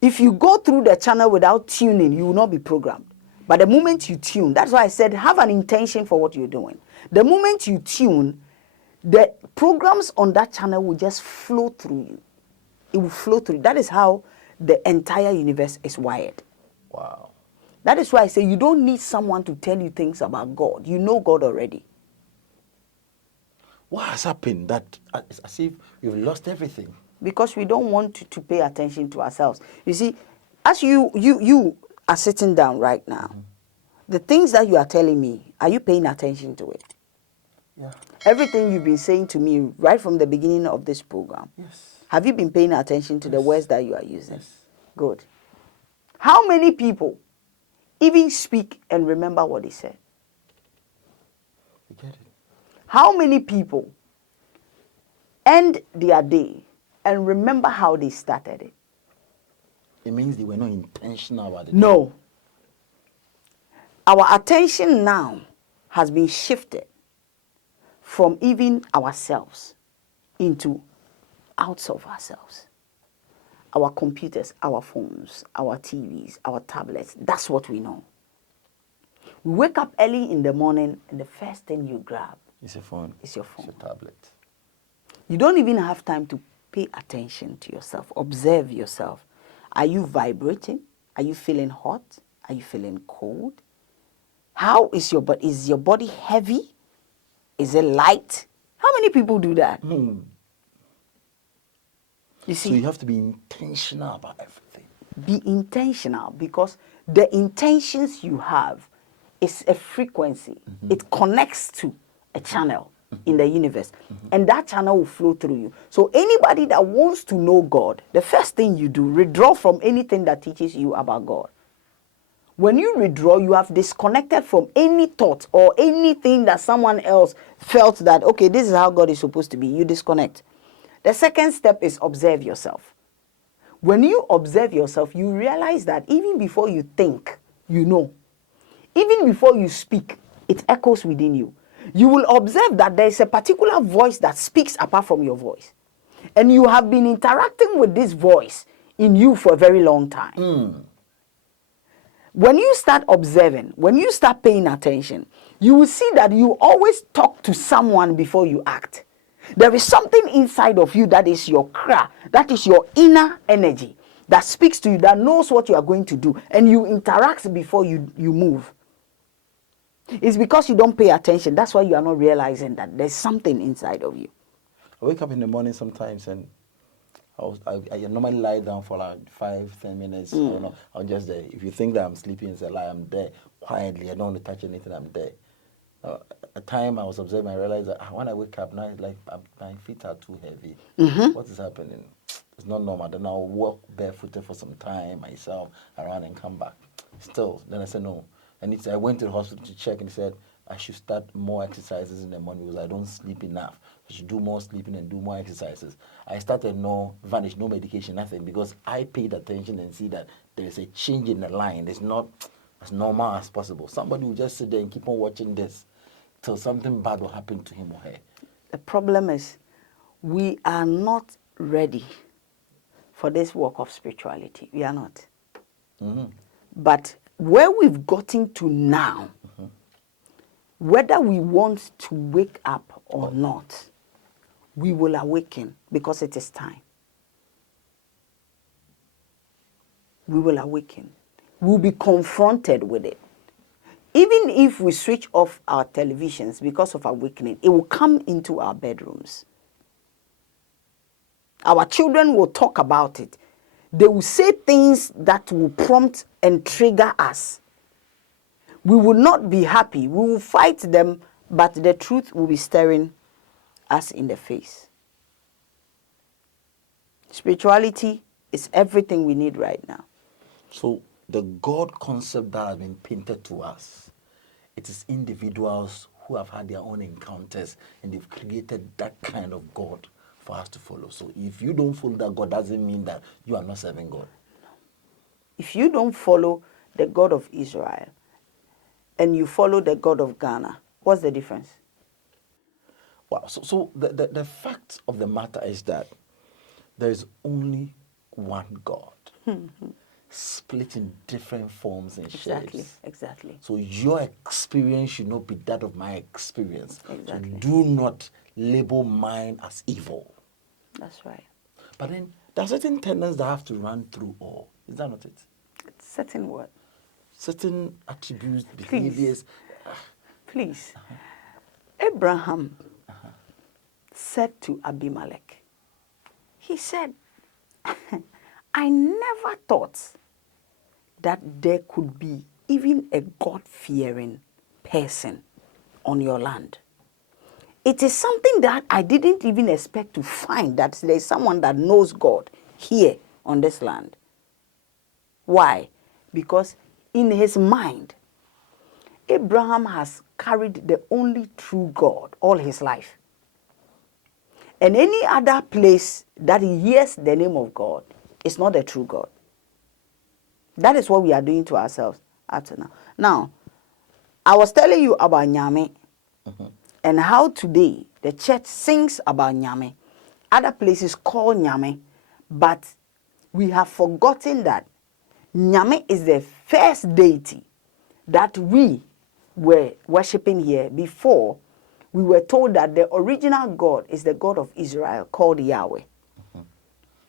if you go through the channel without tuning, you will not be programmed. But the moment you tune, that's why I said have an intention for what you're doing. The moment you tune, the programs on that channel will just flow through you. It will flow through. That is how the entire universe is wired. Wow. That is why I say you don't need someone to tell you things about God. You know God already. What has happened that it's as if you've lost everything? Because we don't want to pay attention to ourselves. You see, as you are sitting down right now, the things that you are telling me, are you paying attention to it? Yeah. Everything you've been saying to me right from the beginning of this program, Yes. have you been paying attention to the words that you are using? Yes. Good. How many people even speak and remember what they said? You get it? How many people end their day and remember how they started it? It means they were not intentional about it. No. Our attention now has been shifted from even ourselves into out of ourselves. Our computers, our phones, our TVs, our tablets, that's what we know. We wake up early in the morning and the first thing you grab It's a phone. is your phone. It's a tablet. You don't even have time to pay attention to yourself. Observe yourself. Are you vibrating? Are you feeling hot? Are you feeling cold? How is your body? Is your body heavy? Is it light? How many people do that? You see, So you have to be intentional about everything. be intentional, because the intentions you have is a frequency. It connects to a channel in the universe, and that channel will flow through you. So anybody that wants to know God, the first thing you do, withdraw from anything that teaches you about God. When you withdraw, you have disconnected from any thought or anything that someone else felt that, okay, this is how God is supposed to be. You disconnect. The second step is observe yourself. When you observe yourself, you realize that even before you think, you know. Even before you speak, it echoes within you. You will observe that there is a particular voice that speaks apart from your voice. And you have been interacting with this voice in you for a very long time. When you start observing, when you start paying attention, you will see that you always talk to someone before you act. There is something inside of you that is your kra, that is your inner energy that speaks to you, that knows what you are going to do, and you interact before you move. It's because you don't pay attention. That's why you are not realizing that there's something inside of you. I wake up in the morning sometimes and I normally lie down for like 5-10 minutes. I don't know. I'll just there. If you think that I'm sleeping, it's a lie. I'm there quietly. I don't want to touch anything. I'm there. A time I was observing, I realized that when I wake up now, it's like my feet are too heavy. What is happening? It's not normal. Then I'll walk barefooted for some time myself around and come back. Still, then I said no. And I went to the hospital to check, and he said I should start more exercises in the morning because I don't sleep enough. I should do more sleeping and do more exercises. I started no medication, nothing, because I paid attention and see that there is a change in the line. It's not as normal as possible. Somebody will just sit there and keep on watching this till something bad will happen to him or her. The problem is we are not ready for this walk of spirituality. We are not. But where we've gotten to now, whether we want to wake up or not, we will awaken because it is time. We will awaken. We'll be confronted with it. Even if we switch off our televisions because of awakening, it will come into our bedrooms. Our children will talk about it. they will say things that will prompt and trigger us. We will not be happy. We will fight them, but the truth will be staring us in the face. Spirituality is everything we need right now. So the God concept that has been painted to us, it is individuals who have had their own encounters and they've created that kind of God for us to follow. So if you don't follow that God, doesn't mean that you are not serving God. If you don't follow the God of Israel and you follow the God of Ghana, what's the difference? Wow. So the fact of the matter is that there is only one God, split in different forms and shapes. Exactly. So your experience should not be that of my experience. Exactly. So do not label mine as evil. That's right. But then there are certain tenets that have to run through all. Is that not it? Certain what? Certain attributes, behaviors. Please. Abraham said to Abimelech, he said, I never thought that there could be even a God-fearing person on your land. It is something that I didn't even expect to find, that there is someone that knows God here on this land. Why? Because in his mind, Abraham has carried the only true God all his life. And any other place that he hears the name of God is not the true God. That is what we are doing to ourselves up to now. Now, I was telling you about Nyame and how today the church sings about Nyame. Other places call Nyame, but we have forgotten that Nyame is the first deity that we were worshipping here before we were told that the original God is the God of Israel called Yahweh.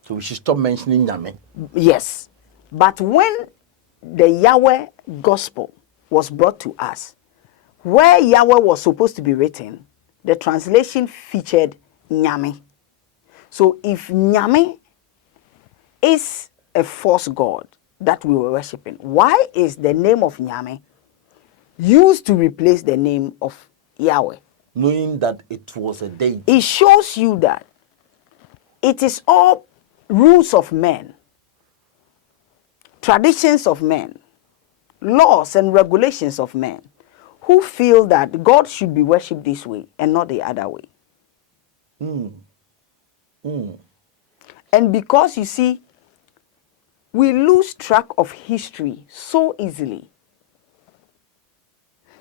So we should stop mentioning Nyame. Yes. But when the Yahweh gospel was brought to us, where Yahweh was supposed to be written, the translation featured Nyame. So if Nyame is a false god that we were worshipping, why is the name of Nyame used to replace the name of Yahweh? Knowing that it was a deity. It shows you that it is all rules of men, traditions of men, laws and regulations of men, who feel that God should be worshipped this way and not the other way. And because, you see, we lose track of history so easily.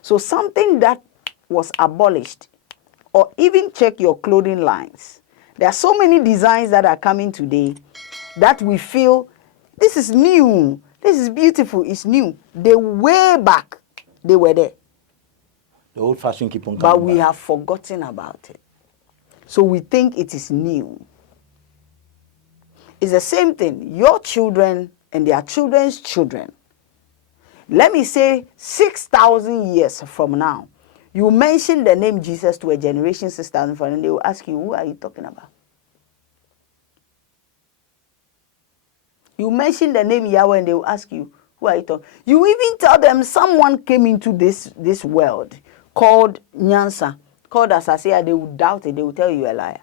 So something that was abolished, or even check your clothing lines. There are so many designs that are coming today that we feel, this is new, this is beautiful, it's new. They way back, they were there. The old fashioned keep on coming But we back. have forgotten about it. So we think it is new. It's the same thing. Your children and their children's children. Let me say 6,000 years from now, you mention the name Jesus to a generation 6,000 from, and they will ask you, who are you talking about? You mention the name Yahweh and they will ask you, who are you talking? You even tell them someone came into this world called Nyansa, called Asasea, they will doubt it, they will tell you a liar.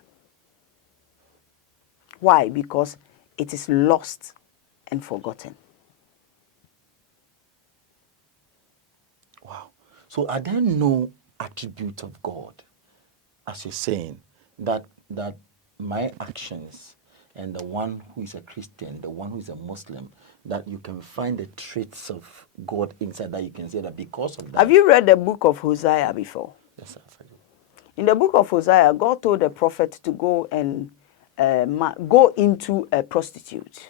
Why? Because it is lost and forgotten. Wow. So are there no attributes of God, as you're saying, that my actions and the one who is a Christian, the one who is a Muslim, that you can find the traits of God inside, that you can say that because of that? Have you read the book of Hosea before? Yes, sir. In the book of Hosea, God told the prophet to go and go into a prostitute,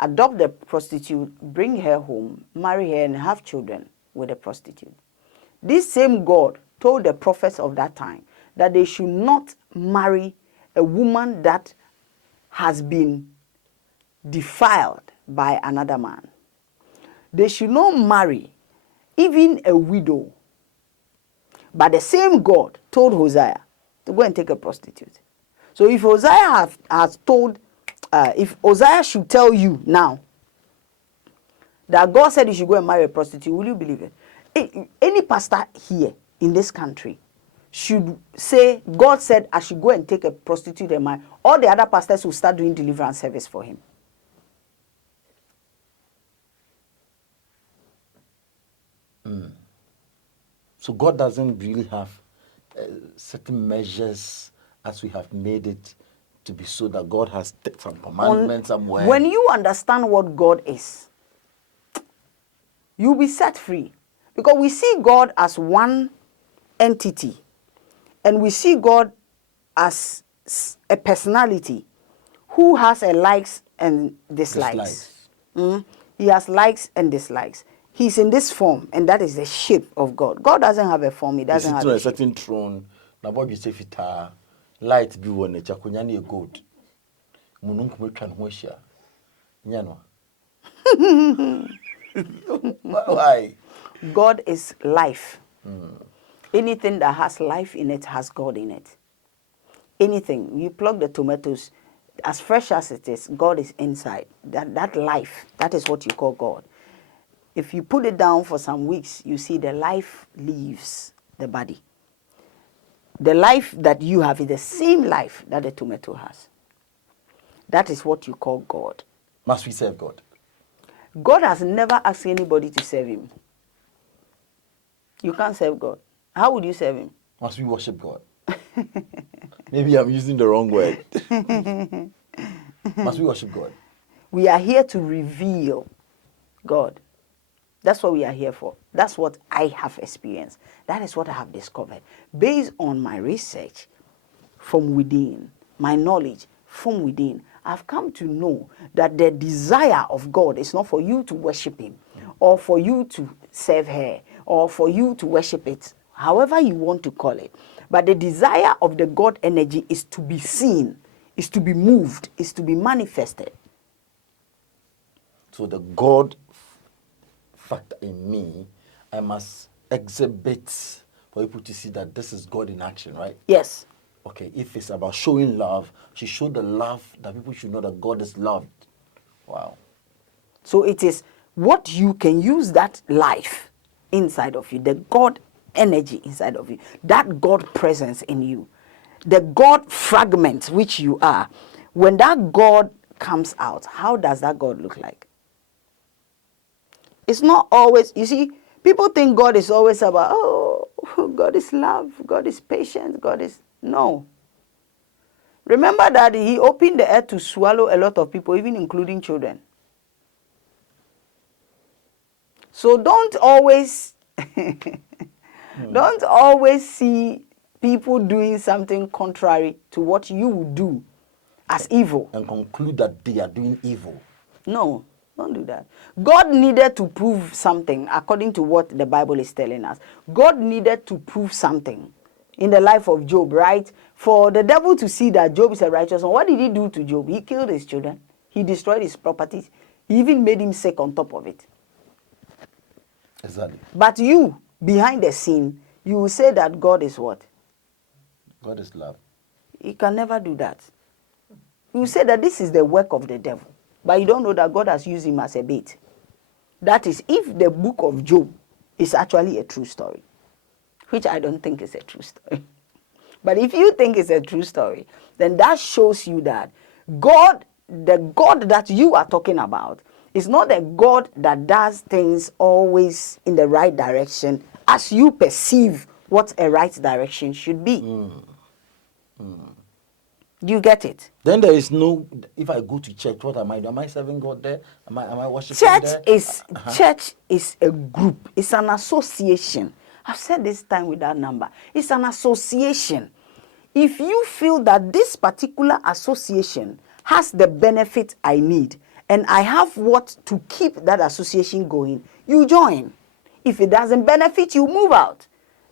adopt the prostitute, bring her home, marry her, and have children with the prostitute. This same God told the prophets of that time that they should not marry a woman that has been defiled by another man. They should not marry even a widow. But the same God told Hosea to go and take a prostitute. So if Hosea has told if Uzziah should tell you now that God said you should go and marry a prostitute, will you believe it? Any pastor here in this country should say, God said I should go and take a prostitute and marry, all the other pastors will start doing deliverance service for him. So God doesn't really have certain measures as we have made it to be, so that God has some commandments somewhere. When you understand what God is, you'll be set free. Because we see God as one entity, and we see God as a personality who has a likes and dislikes. He has likes and dislikes. He's in this form, and that is the shape of God. God doesn't have a form. He doesn't have a shape. Certain throne. Now, Bob, you say light be one nature. Kunyani a goat. Mununku can wishia. Nyano. Why? God is life. Anything that has life in it has God in it. Anything. You plug the tomatoes, as fresh as it is, God is inside. That life, that is what you call God. If you put it down for some weeks, you see the life leaves the body. The life that you have is the same life that the tomato has. That is what you call God. Must we serve God? God has never asked anybody to serve him. You can't serve God. How would you serve him? Must we worship God? Maybe I'm using the wrong word. Must we worship God? We are here to reveal God. That's what we are here for. That's what I have experienced. That is what I have discovered. Based on my research from within, my knowledge from within, I've come to know that the desire of God is not for you to worship him, or for you to serve her, or for you to worship it, however you want to call it. But the desire of the God energy is to be seen, is to be moved, is to be manifested. So the God factor in me, I must exhibit for people to see that this is God in action, right? Yes. Okay, if it's about showing love, she showed the love that people should know that God is loved. Wow. So it is what you can use that life inside of you, the God energy inside of you, that God presence in you, the God fragment which you are. When that God comes out, how does that God look like? It's not always, you see, people think God is always about, oh, God is love, God is patient, God is, no. Remember that he opened the earth to swallow a lot of people, even including children. So don't always, don't always see people doing something contrary to what you would do as evil. And conclude that they are doing evil. No. Don't do that. God needed to prove something according to what the Bible is telling us. God needed to prove something in the life of Job, right? For the devil to see that Job is a righteous one. What did he do to Job? He killed his children. He destroyed his properties. He even made him sick on top of it. Exactly. But you, behind the scene, you will say that God is what? God is love. He can never do that. You will say that this is the work of the devil. But you don't know that God has used him as a bait. That is, if the book of Job is actually a true story, which I don't think is a true story. But if you think it's a true story, then that shows you that God, the God that you are talking about, is not a God that does things always in the right direction as you perceive what a right direction should be. Do you get it? Then there is no, if I go to church, what am I doing? Am I serving God there? Am I worshiping there? Church is a group. It's an association. I've said this time with that number. It's an association. If you feel that this particular association has the benefit I need, and I have what to keep that association going, you join. If it doesn't benefit, you move out.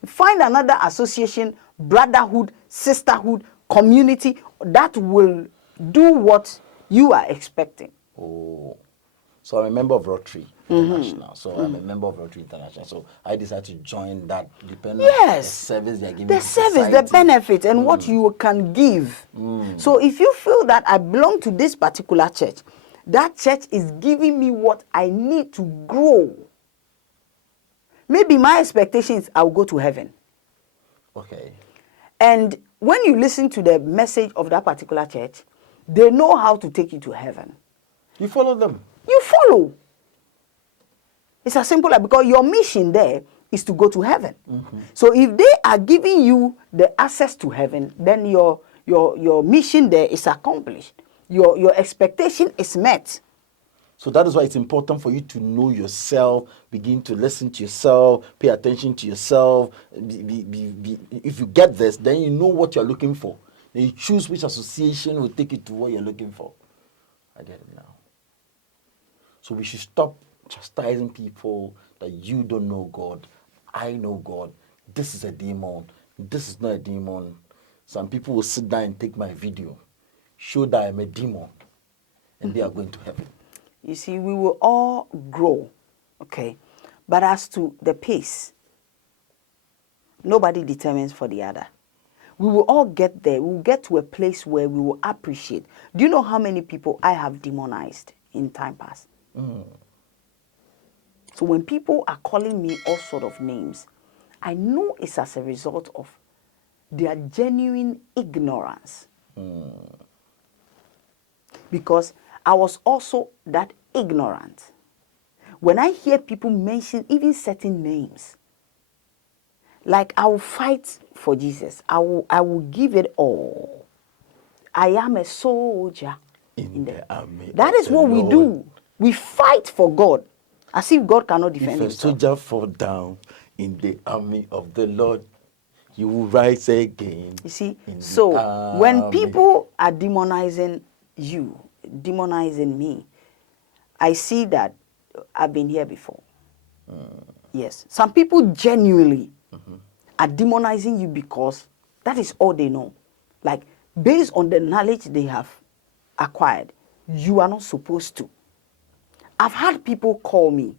Find another association, brotherhood, sisterhood, community that will do what you are expecting. Oh, So I'm a member of Rotary International. So I'm a member of Rotary International. So I decided to join that, depending on the service they're giving the to service, society. the benefit, and what you can give. So if you feel that I belong to this particular church, that church is giving me what I need to grow. Maybe my expectation is I'll go to heaven. Okay. And when you listen to the message of that particular church, they know how to take you to heaven. You follow them. You follow. It's as simple as, because your mission there is to go to heaven. So if they are giving you the access to heaven, then your mission there is accomplished. Your expectation is met. So that is why it's important for you to know yourself, begin to listen to yourself, pay attention to yourself. If you get this, then you know what you're looking for. Then you choose which association will take you to what you're looking for. I get it now. So we should stop chastising people that you don't know God. I know God. This is a demon. This is not a demon. Some people will sit down and take my video, show that I'm a demon, and they are going to heaven. You see, we will all grow, okay? But as to the pace, nobody determines for the other. We will all get there. We will get to a place where we will appreciate. Do you know how many people I have demonized in time past? So when people are calling me all sort of names, I know it's as a result of their genuine ignorance. Because I was also that ignorant. When I hear people mention even certain names, like I will fight for Jesus. I will give it all. I am a soldier In the army. That is what we do. We fight for God, as if God cannot defend If a himself. soldier fall down in the army of the Lord, he will rise again. You see, in the so when army. people are demonizing you, demonizing me, I see that I've been here before. Yes. Some people genuinely are demonizing you because that is all they know. Like, based on the knowledge they have acquired, you are not supposed to. I've had people call me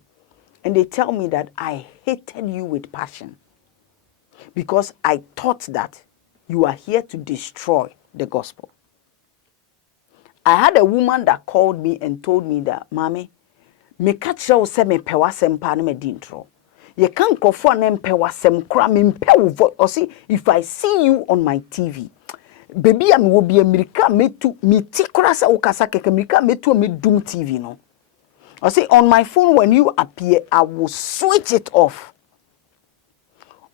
and they tell me that I hated you with passion because I thought that you are here to destroy the gospel. I had a woman that called me and told me that, Mommy, me catch you say me pewasem pa na me dintro. Ye kan krofo na pewasem kra me mpewo voice. Or see, if I see you on my TV, baby am wo bi America metu me tikura sa ukasa keke America metu me dum TV no. Or see, on my phone when you appear, I will switch it off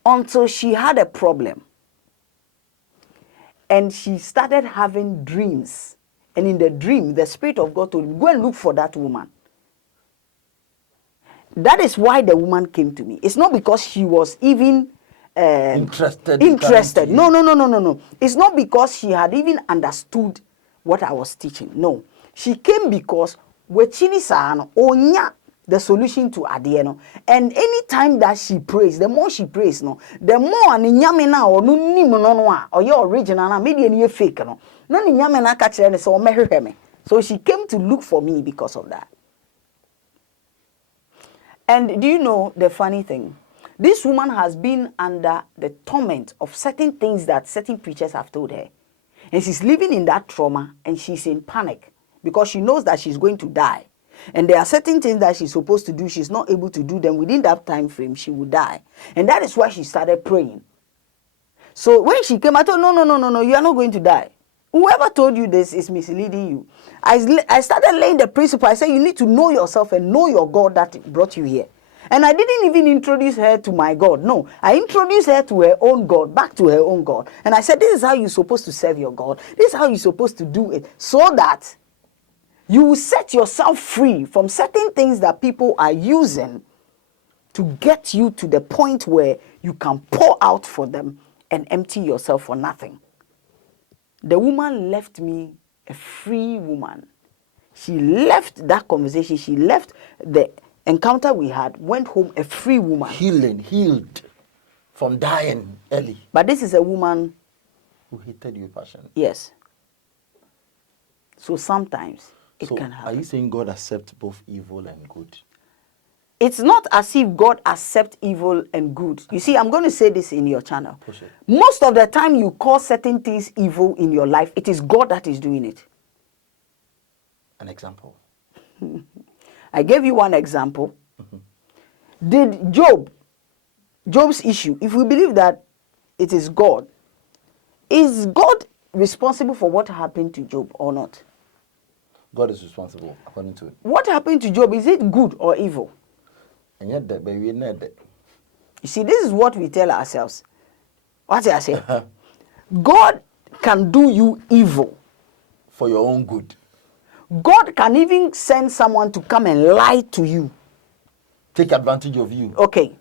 until she had a problem. And she started having dreams. And in the dream, the Spirit of God told me, go and look for that woman. That is why the woman came to me. It's not because she was even interested. No. It's not because she had even understood what I was teaching. No. She came because onya the solution to adieno. And anytime that she prays, the more she prays, no, the more ni nyame na or no nim no a or your original na media ni fake no. No ni nyame na ka kire ne so mehwehwe me. So she came to look for me because of that. And do you know the funny thing? This woman has been under the torment of certain things that certain preachers have told her. And she's living in that trauma and she's in panic because she knows that she's going to die. And there are certain things that she's supposed to do, she's not able to do them within that time frame, she will die. And that is why she started praying. So when she came, I told her, no, you are not going to die. Whoever told you this is misleading you. I started laying the principle. I said, you need to know yourself and know your God that brought you here. And I didn't even introduce her to my God. No, I introduced her to her own God, back to her own God. And I said, this is how you're supposed to serve your God. This is how you're supposed to do it. So that you will set yourself free from certain things that people are using to get you to the point where you can pour out for them and empty yourself for nothing. The woman left me a free woman. She left that conversation. She left the encounter we had, went home a free woman. Healed from dying early. But this is a woman who hated you with passion. Yes. So sometimes It So can are happen. you saying God accepts both evil and good? It's not as if God accepts evil and good. You see, I'm going to say this in your channel. Push it. Most of the time you call certain things evil in your life, it is God that is doing it. An example. I gave you one example. Did Job's issue, if we believe that it is God, is God responsible for what happened to Job or not? God is responsible according to it. What happened to Job, is it good or evil? And yet that baby not that. You see, this is what we tell ourselves. What I say? God can do you evil. For your own good. God can even send someone to come and lie to you. Take advantage of you. Okay.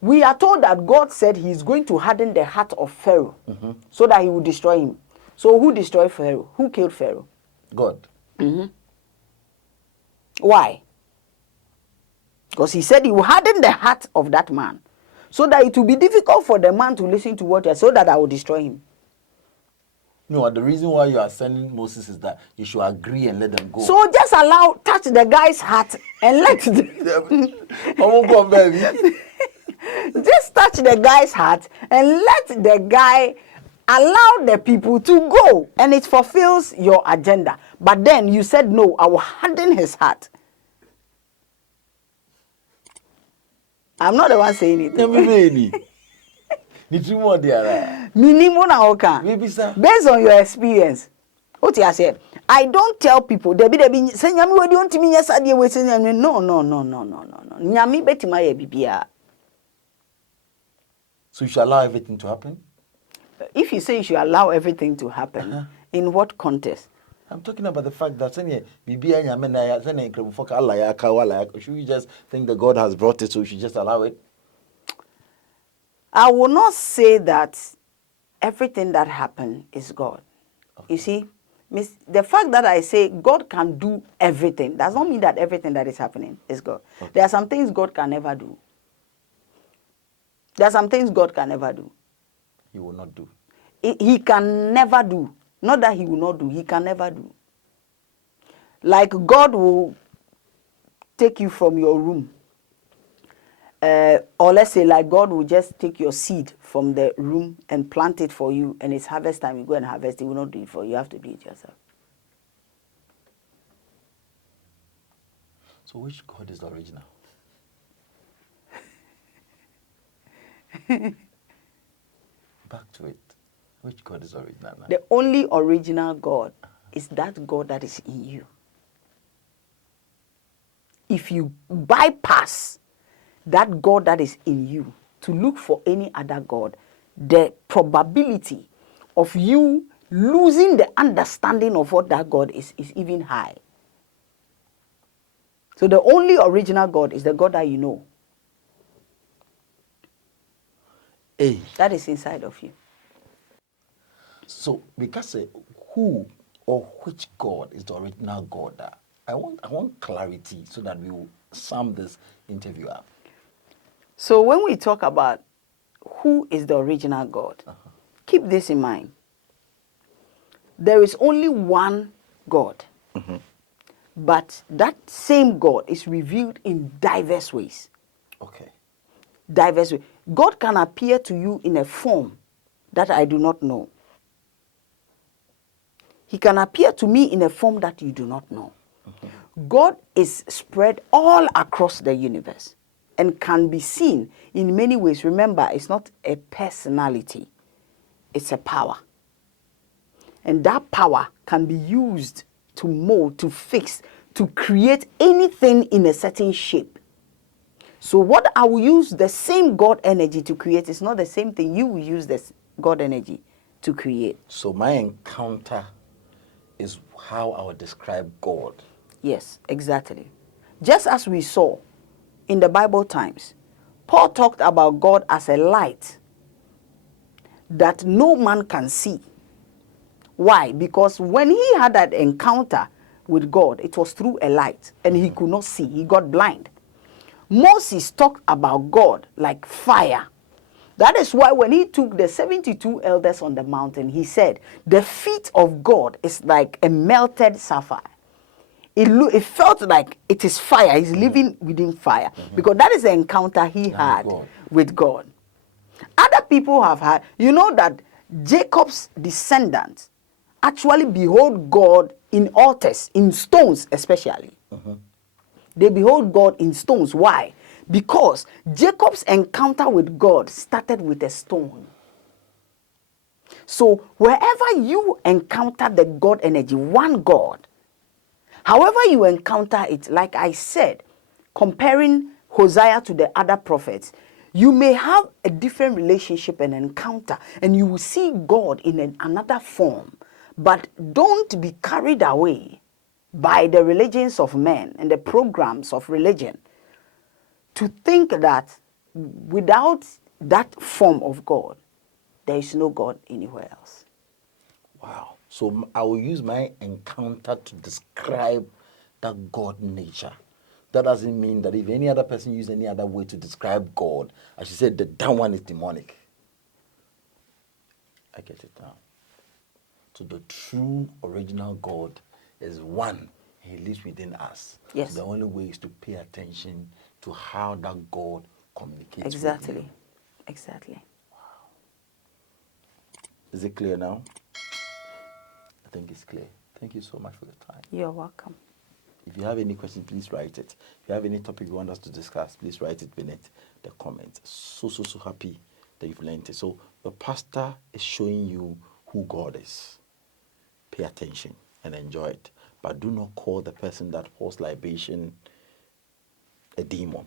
We are told that God said he is going to harden the heart of Pharaoh so that he will destroy him. So who destroyed Pharaoh? Who killed Pharaoh? God. Why? Because he said he will harden the heart of that man so that it will be difficult for the man to listen to what you are, so that I will destroy him. No, the reason why you are sending Moses is that you should agree and let them go. So just touch the guy's heart and let just touch the guy's heart and let the guy allow the people to go, and it fulfills your agenda. But then you said, no, I will harden his heart. I'm not the one saying it. Based on your experience. What you say? I don't tell people Debbie say nyame we don't me yes ade we say nyame no. Nyame betima ye bibia. So you should allow everything to happen? If you say you should allow everything to happen, in what context? I'm talking about the fact that should we just think that God has brought it, so we should just allow it? I will not say that everything that happened is God. Okay. You see, the fact that I say God can do everything does not mean that everything that is happening is God. Okay. There are some things God can never do. There are some things God can never do. He will not do. He can never do. Not that he will not do. He can never do. Like God will take you from your room. Or let's say like God will just take your seed from the room and plant it for you, and it's harvest time, you go and harvest. He will not do it for you. You have to do it yourself. So which God is the original? Back to it. Which God is original now? The only original God is that God that is in you. If you bypass that God that is in you to look for any other God, the probability of you losing the understanding of what that God is even high. So the only original God is the God that you know. Eiii. That is inside of you. So because who or which God is the original God? I want clarity so that we will sum this interview up. So when we talk about who is the original God, keep this in mind. There is only one God. But that same God is revealed in diverse ways. Okay. Diverse ways. God can appear to you in a form that I do not know. He can appear to me in a form that you do not know. God is spread all across the universe and can be seen in many ways. Remember, it's not a personality. It's a power. And that power can be used to mold, to fix, to create anything in a certain shape. So what I will use the same God energy to create is not the same thing you will use the God energy to create. So my encounter is how I would describe God. Yes, exactly. Just as we saw in the Bible times, Paul talked about God as a light that no man can see. Why? Because when he had that encounter with God, it was through a light and he could not see. He got blind. Moses talked about God like fire. That is why when he took the 72 elders on the mountain, he said, the feet of God is like a melted sapphire. it felt like it is fire. He's living within fire because that is the encounter he had with God. Other people have had, you know, that Jacob's descendants actually behold God in altars, in stones especially. They behold God in stones. Why? Because Jacob's encounter with God started with a stone. So wherever you encounter the God energy, one God, however you encounter it, like I said, comparing Hosea to the other prophets, you may have a different relationship and encounter, and you will see God in another form. But don't be carried away by the religions of men and the programs of religion to think that without that form of God, there is no God anywhere else. Wow. So I will use my encounter to describe that God nature. That doesn't mean that if any other person use any other way to describe God, I should say that that one is demonic. I get it now. So the true original God is one. He lives within us. Yes. So the only way is to pay attention to how that God communicates Exactly. with you. Exactly. Is it clear now? I think it's clear. Thank you so much for the time. You're welcome. If you have any question, please write it. If you have any topic you want us to discuss, please write it beneath the comments. So happy that you've learned it. So the pastor is showing you who God is. Pay attention and enjoy it. But do not call the person that pours libation a demon.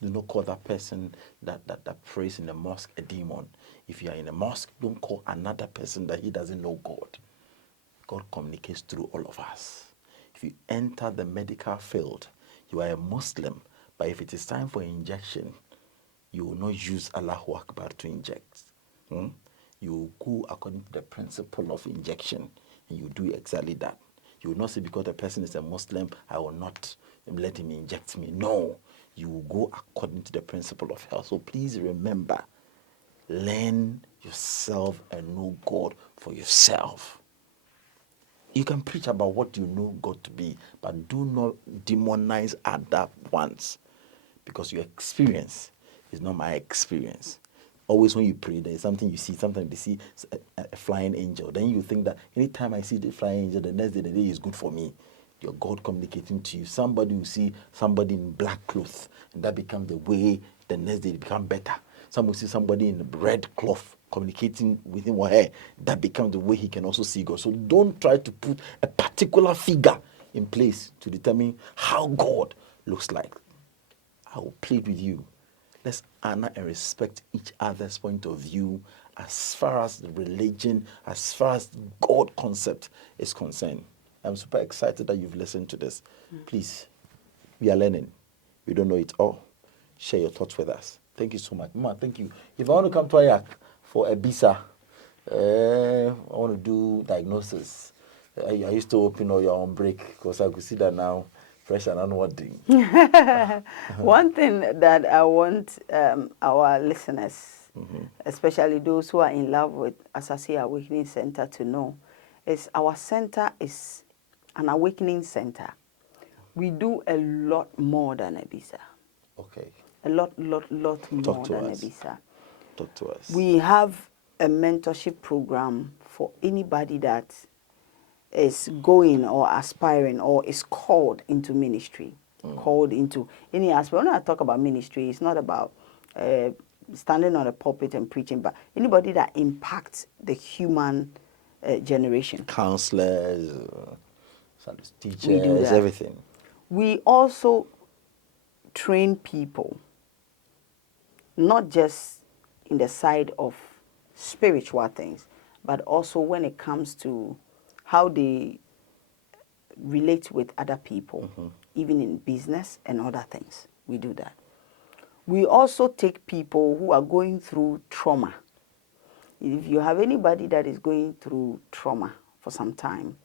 Do not call that person that prays in the mosque a demon. If you are in a mosque, don't call another person that he doesn't know God. God communicates through all of us. If you enter the medical field, you are a Muslim, but if it is time for injection, you will not use Allahu Akbar to inject. You will go according to the principle of injection, and you do exactly that. You will not say because the person is a Muslim, I will not let him inject me. No, you will go according to the principle of health. So please remember, learn yourself and know God for yourself. You can preach about what you know God to be, but do not demonize other ones, because your experience is not my experience. Always when you pray, there is something you see. Sometimes they see a flying angel. Then you think that anytime I see the flying angel, the next day the day is good for me. Your God communicating to you. Somebody will see somebody in black clothes, and that becomes the way the next day it becomes better. Some will see somebody in red cloth communicating with him or her. That becomes the way he can also see God. So don't try to put a particular figure in place to determine how God looks like. I will plead with you. Let's honor and respect each other's point of view as far as the religion, as far as God concept is concerned. I'm super excited that you've listened to this. Please, we are learning. We don't know it all. Share your thoughts with us. Thank you so much. Mama, thank you. If I want to come to Ayak for a visa, I want to do diagnosis. I used to open all your on break because I could see that now. Fresh and unwording. One thing that I want our listeners, especially those who are in love with Asase Awakening Center, to know is our center is an awakening center. We do a lot more than a visa. Okay. A lot more than a us. visa. Talk to us. We have a mentorship program for anybody that is going or aspiring or is called into ministry, called into any aspect. When I talk about ministry, it's not about standing on a pulpit and preaching, but anybody that impacts the human generation. Counselors, teachers, We do that. everything. We also train people, not just in the side of spiritual things, but also when it comes to how they relate with other people, even in business and other things. We do that. We also take people who are going through trauma. If you have anybody that is going through trauma for some time,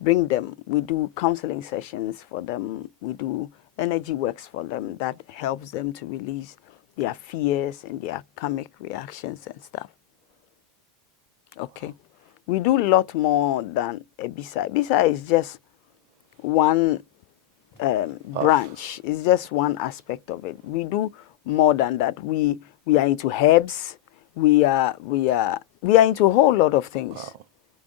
bring them. We do counseling sessions for them. We do energy works for them that helps them to release their fears and their karmic reactions and stuff. Okay. We do a lot more than a bisa. Bisa is just one branch. It's just one aspect of it. We do more than that. We are into herbs. We are into a whole lot of things. Wow.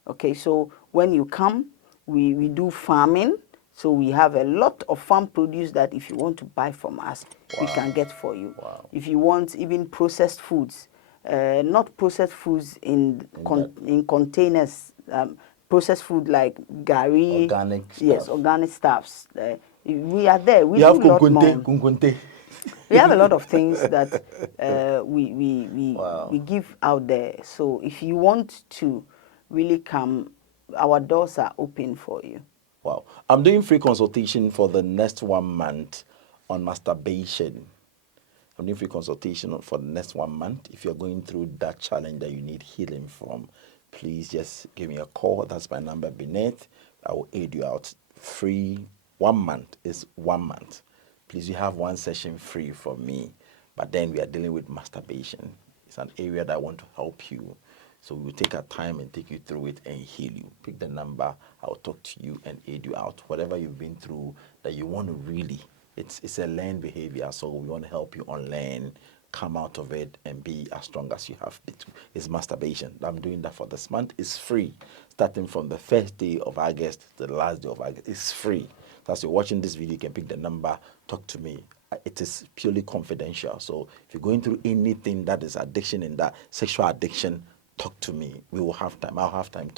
Okay, so when you come, we do farming. So we have a lot of farm produce that if you want to buy from us, we can get for you. Wow. If you want even processed foods, not processed foods in containers, processed food like gari, Organic yes, stuff. organic stuffs. We are there. We You do have a lot more. kunkunte. We have a lot of things that Wow. we give out there. So if you want to really come, our doors are open for you. Wow. I'm doing free consultation for the next 1 month on masturbation. I'm doing free consultation for the next 1 month. If you're going through that challenge that you need healing from, please just give me a call. That's my number beneath. I will aid you out. Free 1 month is 1 month. Please, you have one session free from me. But then we are dealing with masturbation. It's an area that I want to help you. So we will take our time and take you through it and heal you. Pick the number. I'll talk to you and aid you out. Whatever you've been through that you want to really, it's a learned behavior. So we want to help you unlearn, come out of it, and be as strong as you have been. It's masturbation. I'm doing that for this month. It's free. Starting from the first day of August to the last day of August. It's free. So as you're watching this video, you can pick the number, talk to me. It is purely confidential. So if you're going through anything that is addiction and that sexual addiction, talk to me. We will have time. I'll have time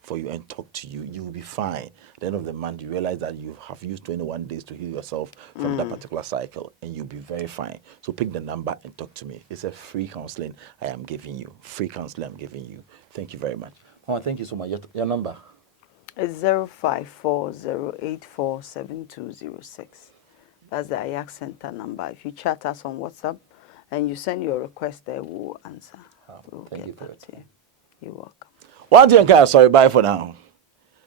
for you and talk to you. You will be fine. At the end of the month, you realize that you have used 21 days to heal yourself from that particular cycle, and you'll be very fine. So pick the number and talk to me. It's a free counseling I am giving you. Free counseling I'm giving you. Thank you very much. Oh, thank you so much. Your number? It's 05408472006. That's the Ajax Center number. If you chat us on WhatsApp and you send your request there, we will answer. Oh, We will thank you get for back to you. You're welcome. One thing, sorry, bye for now.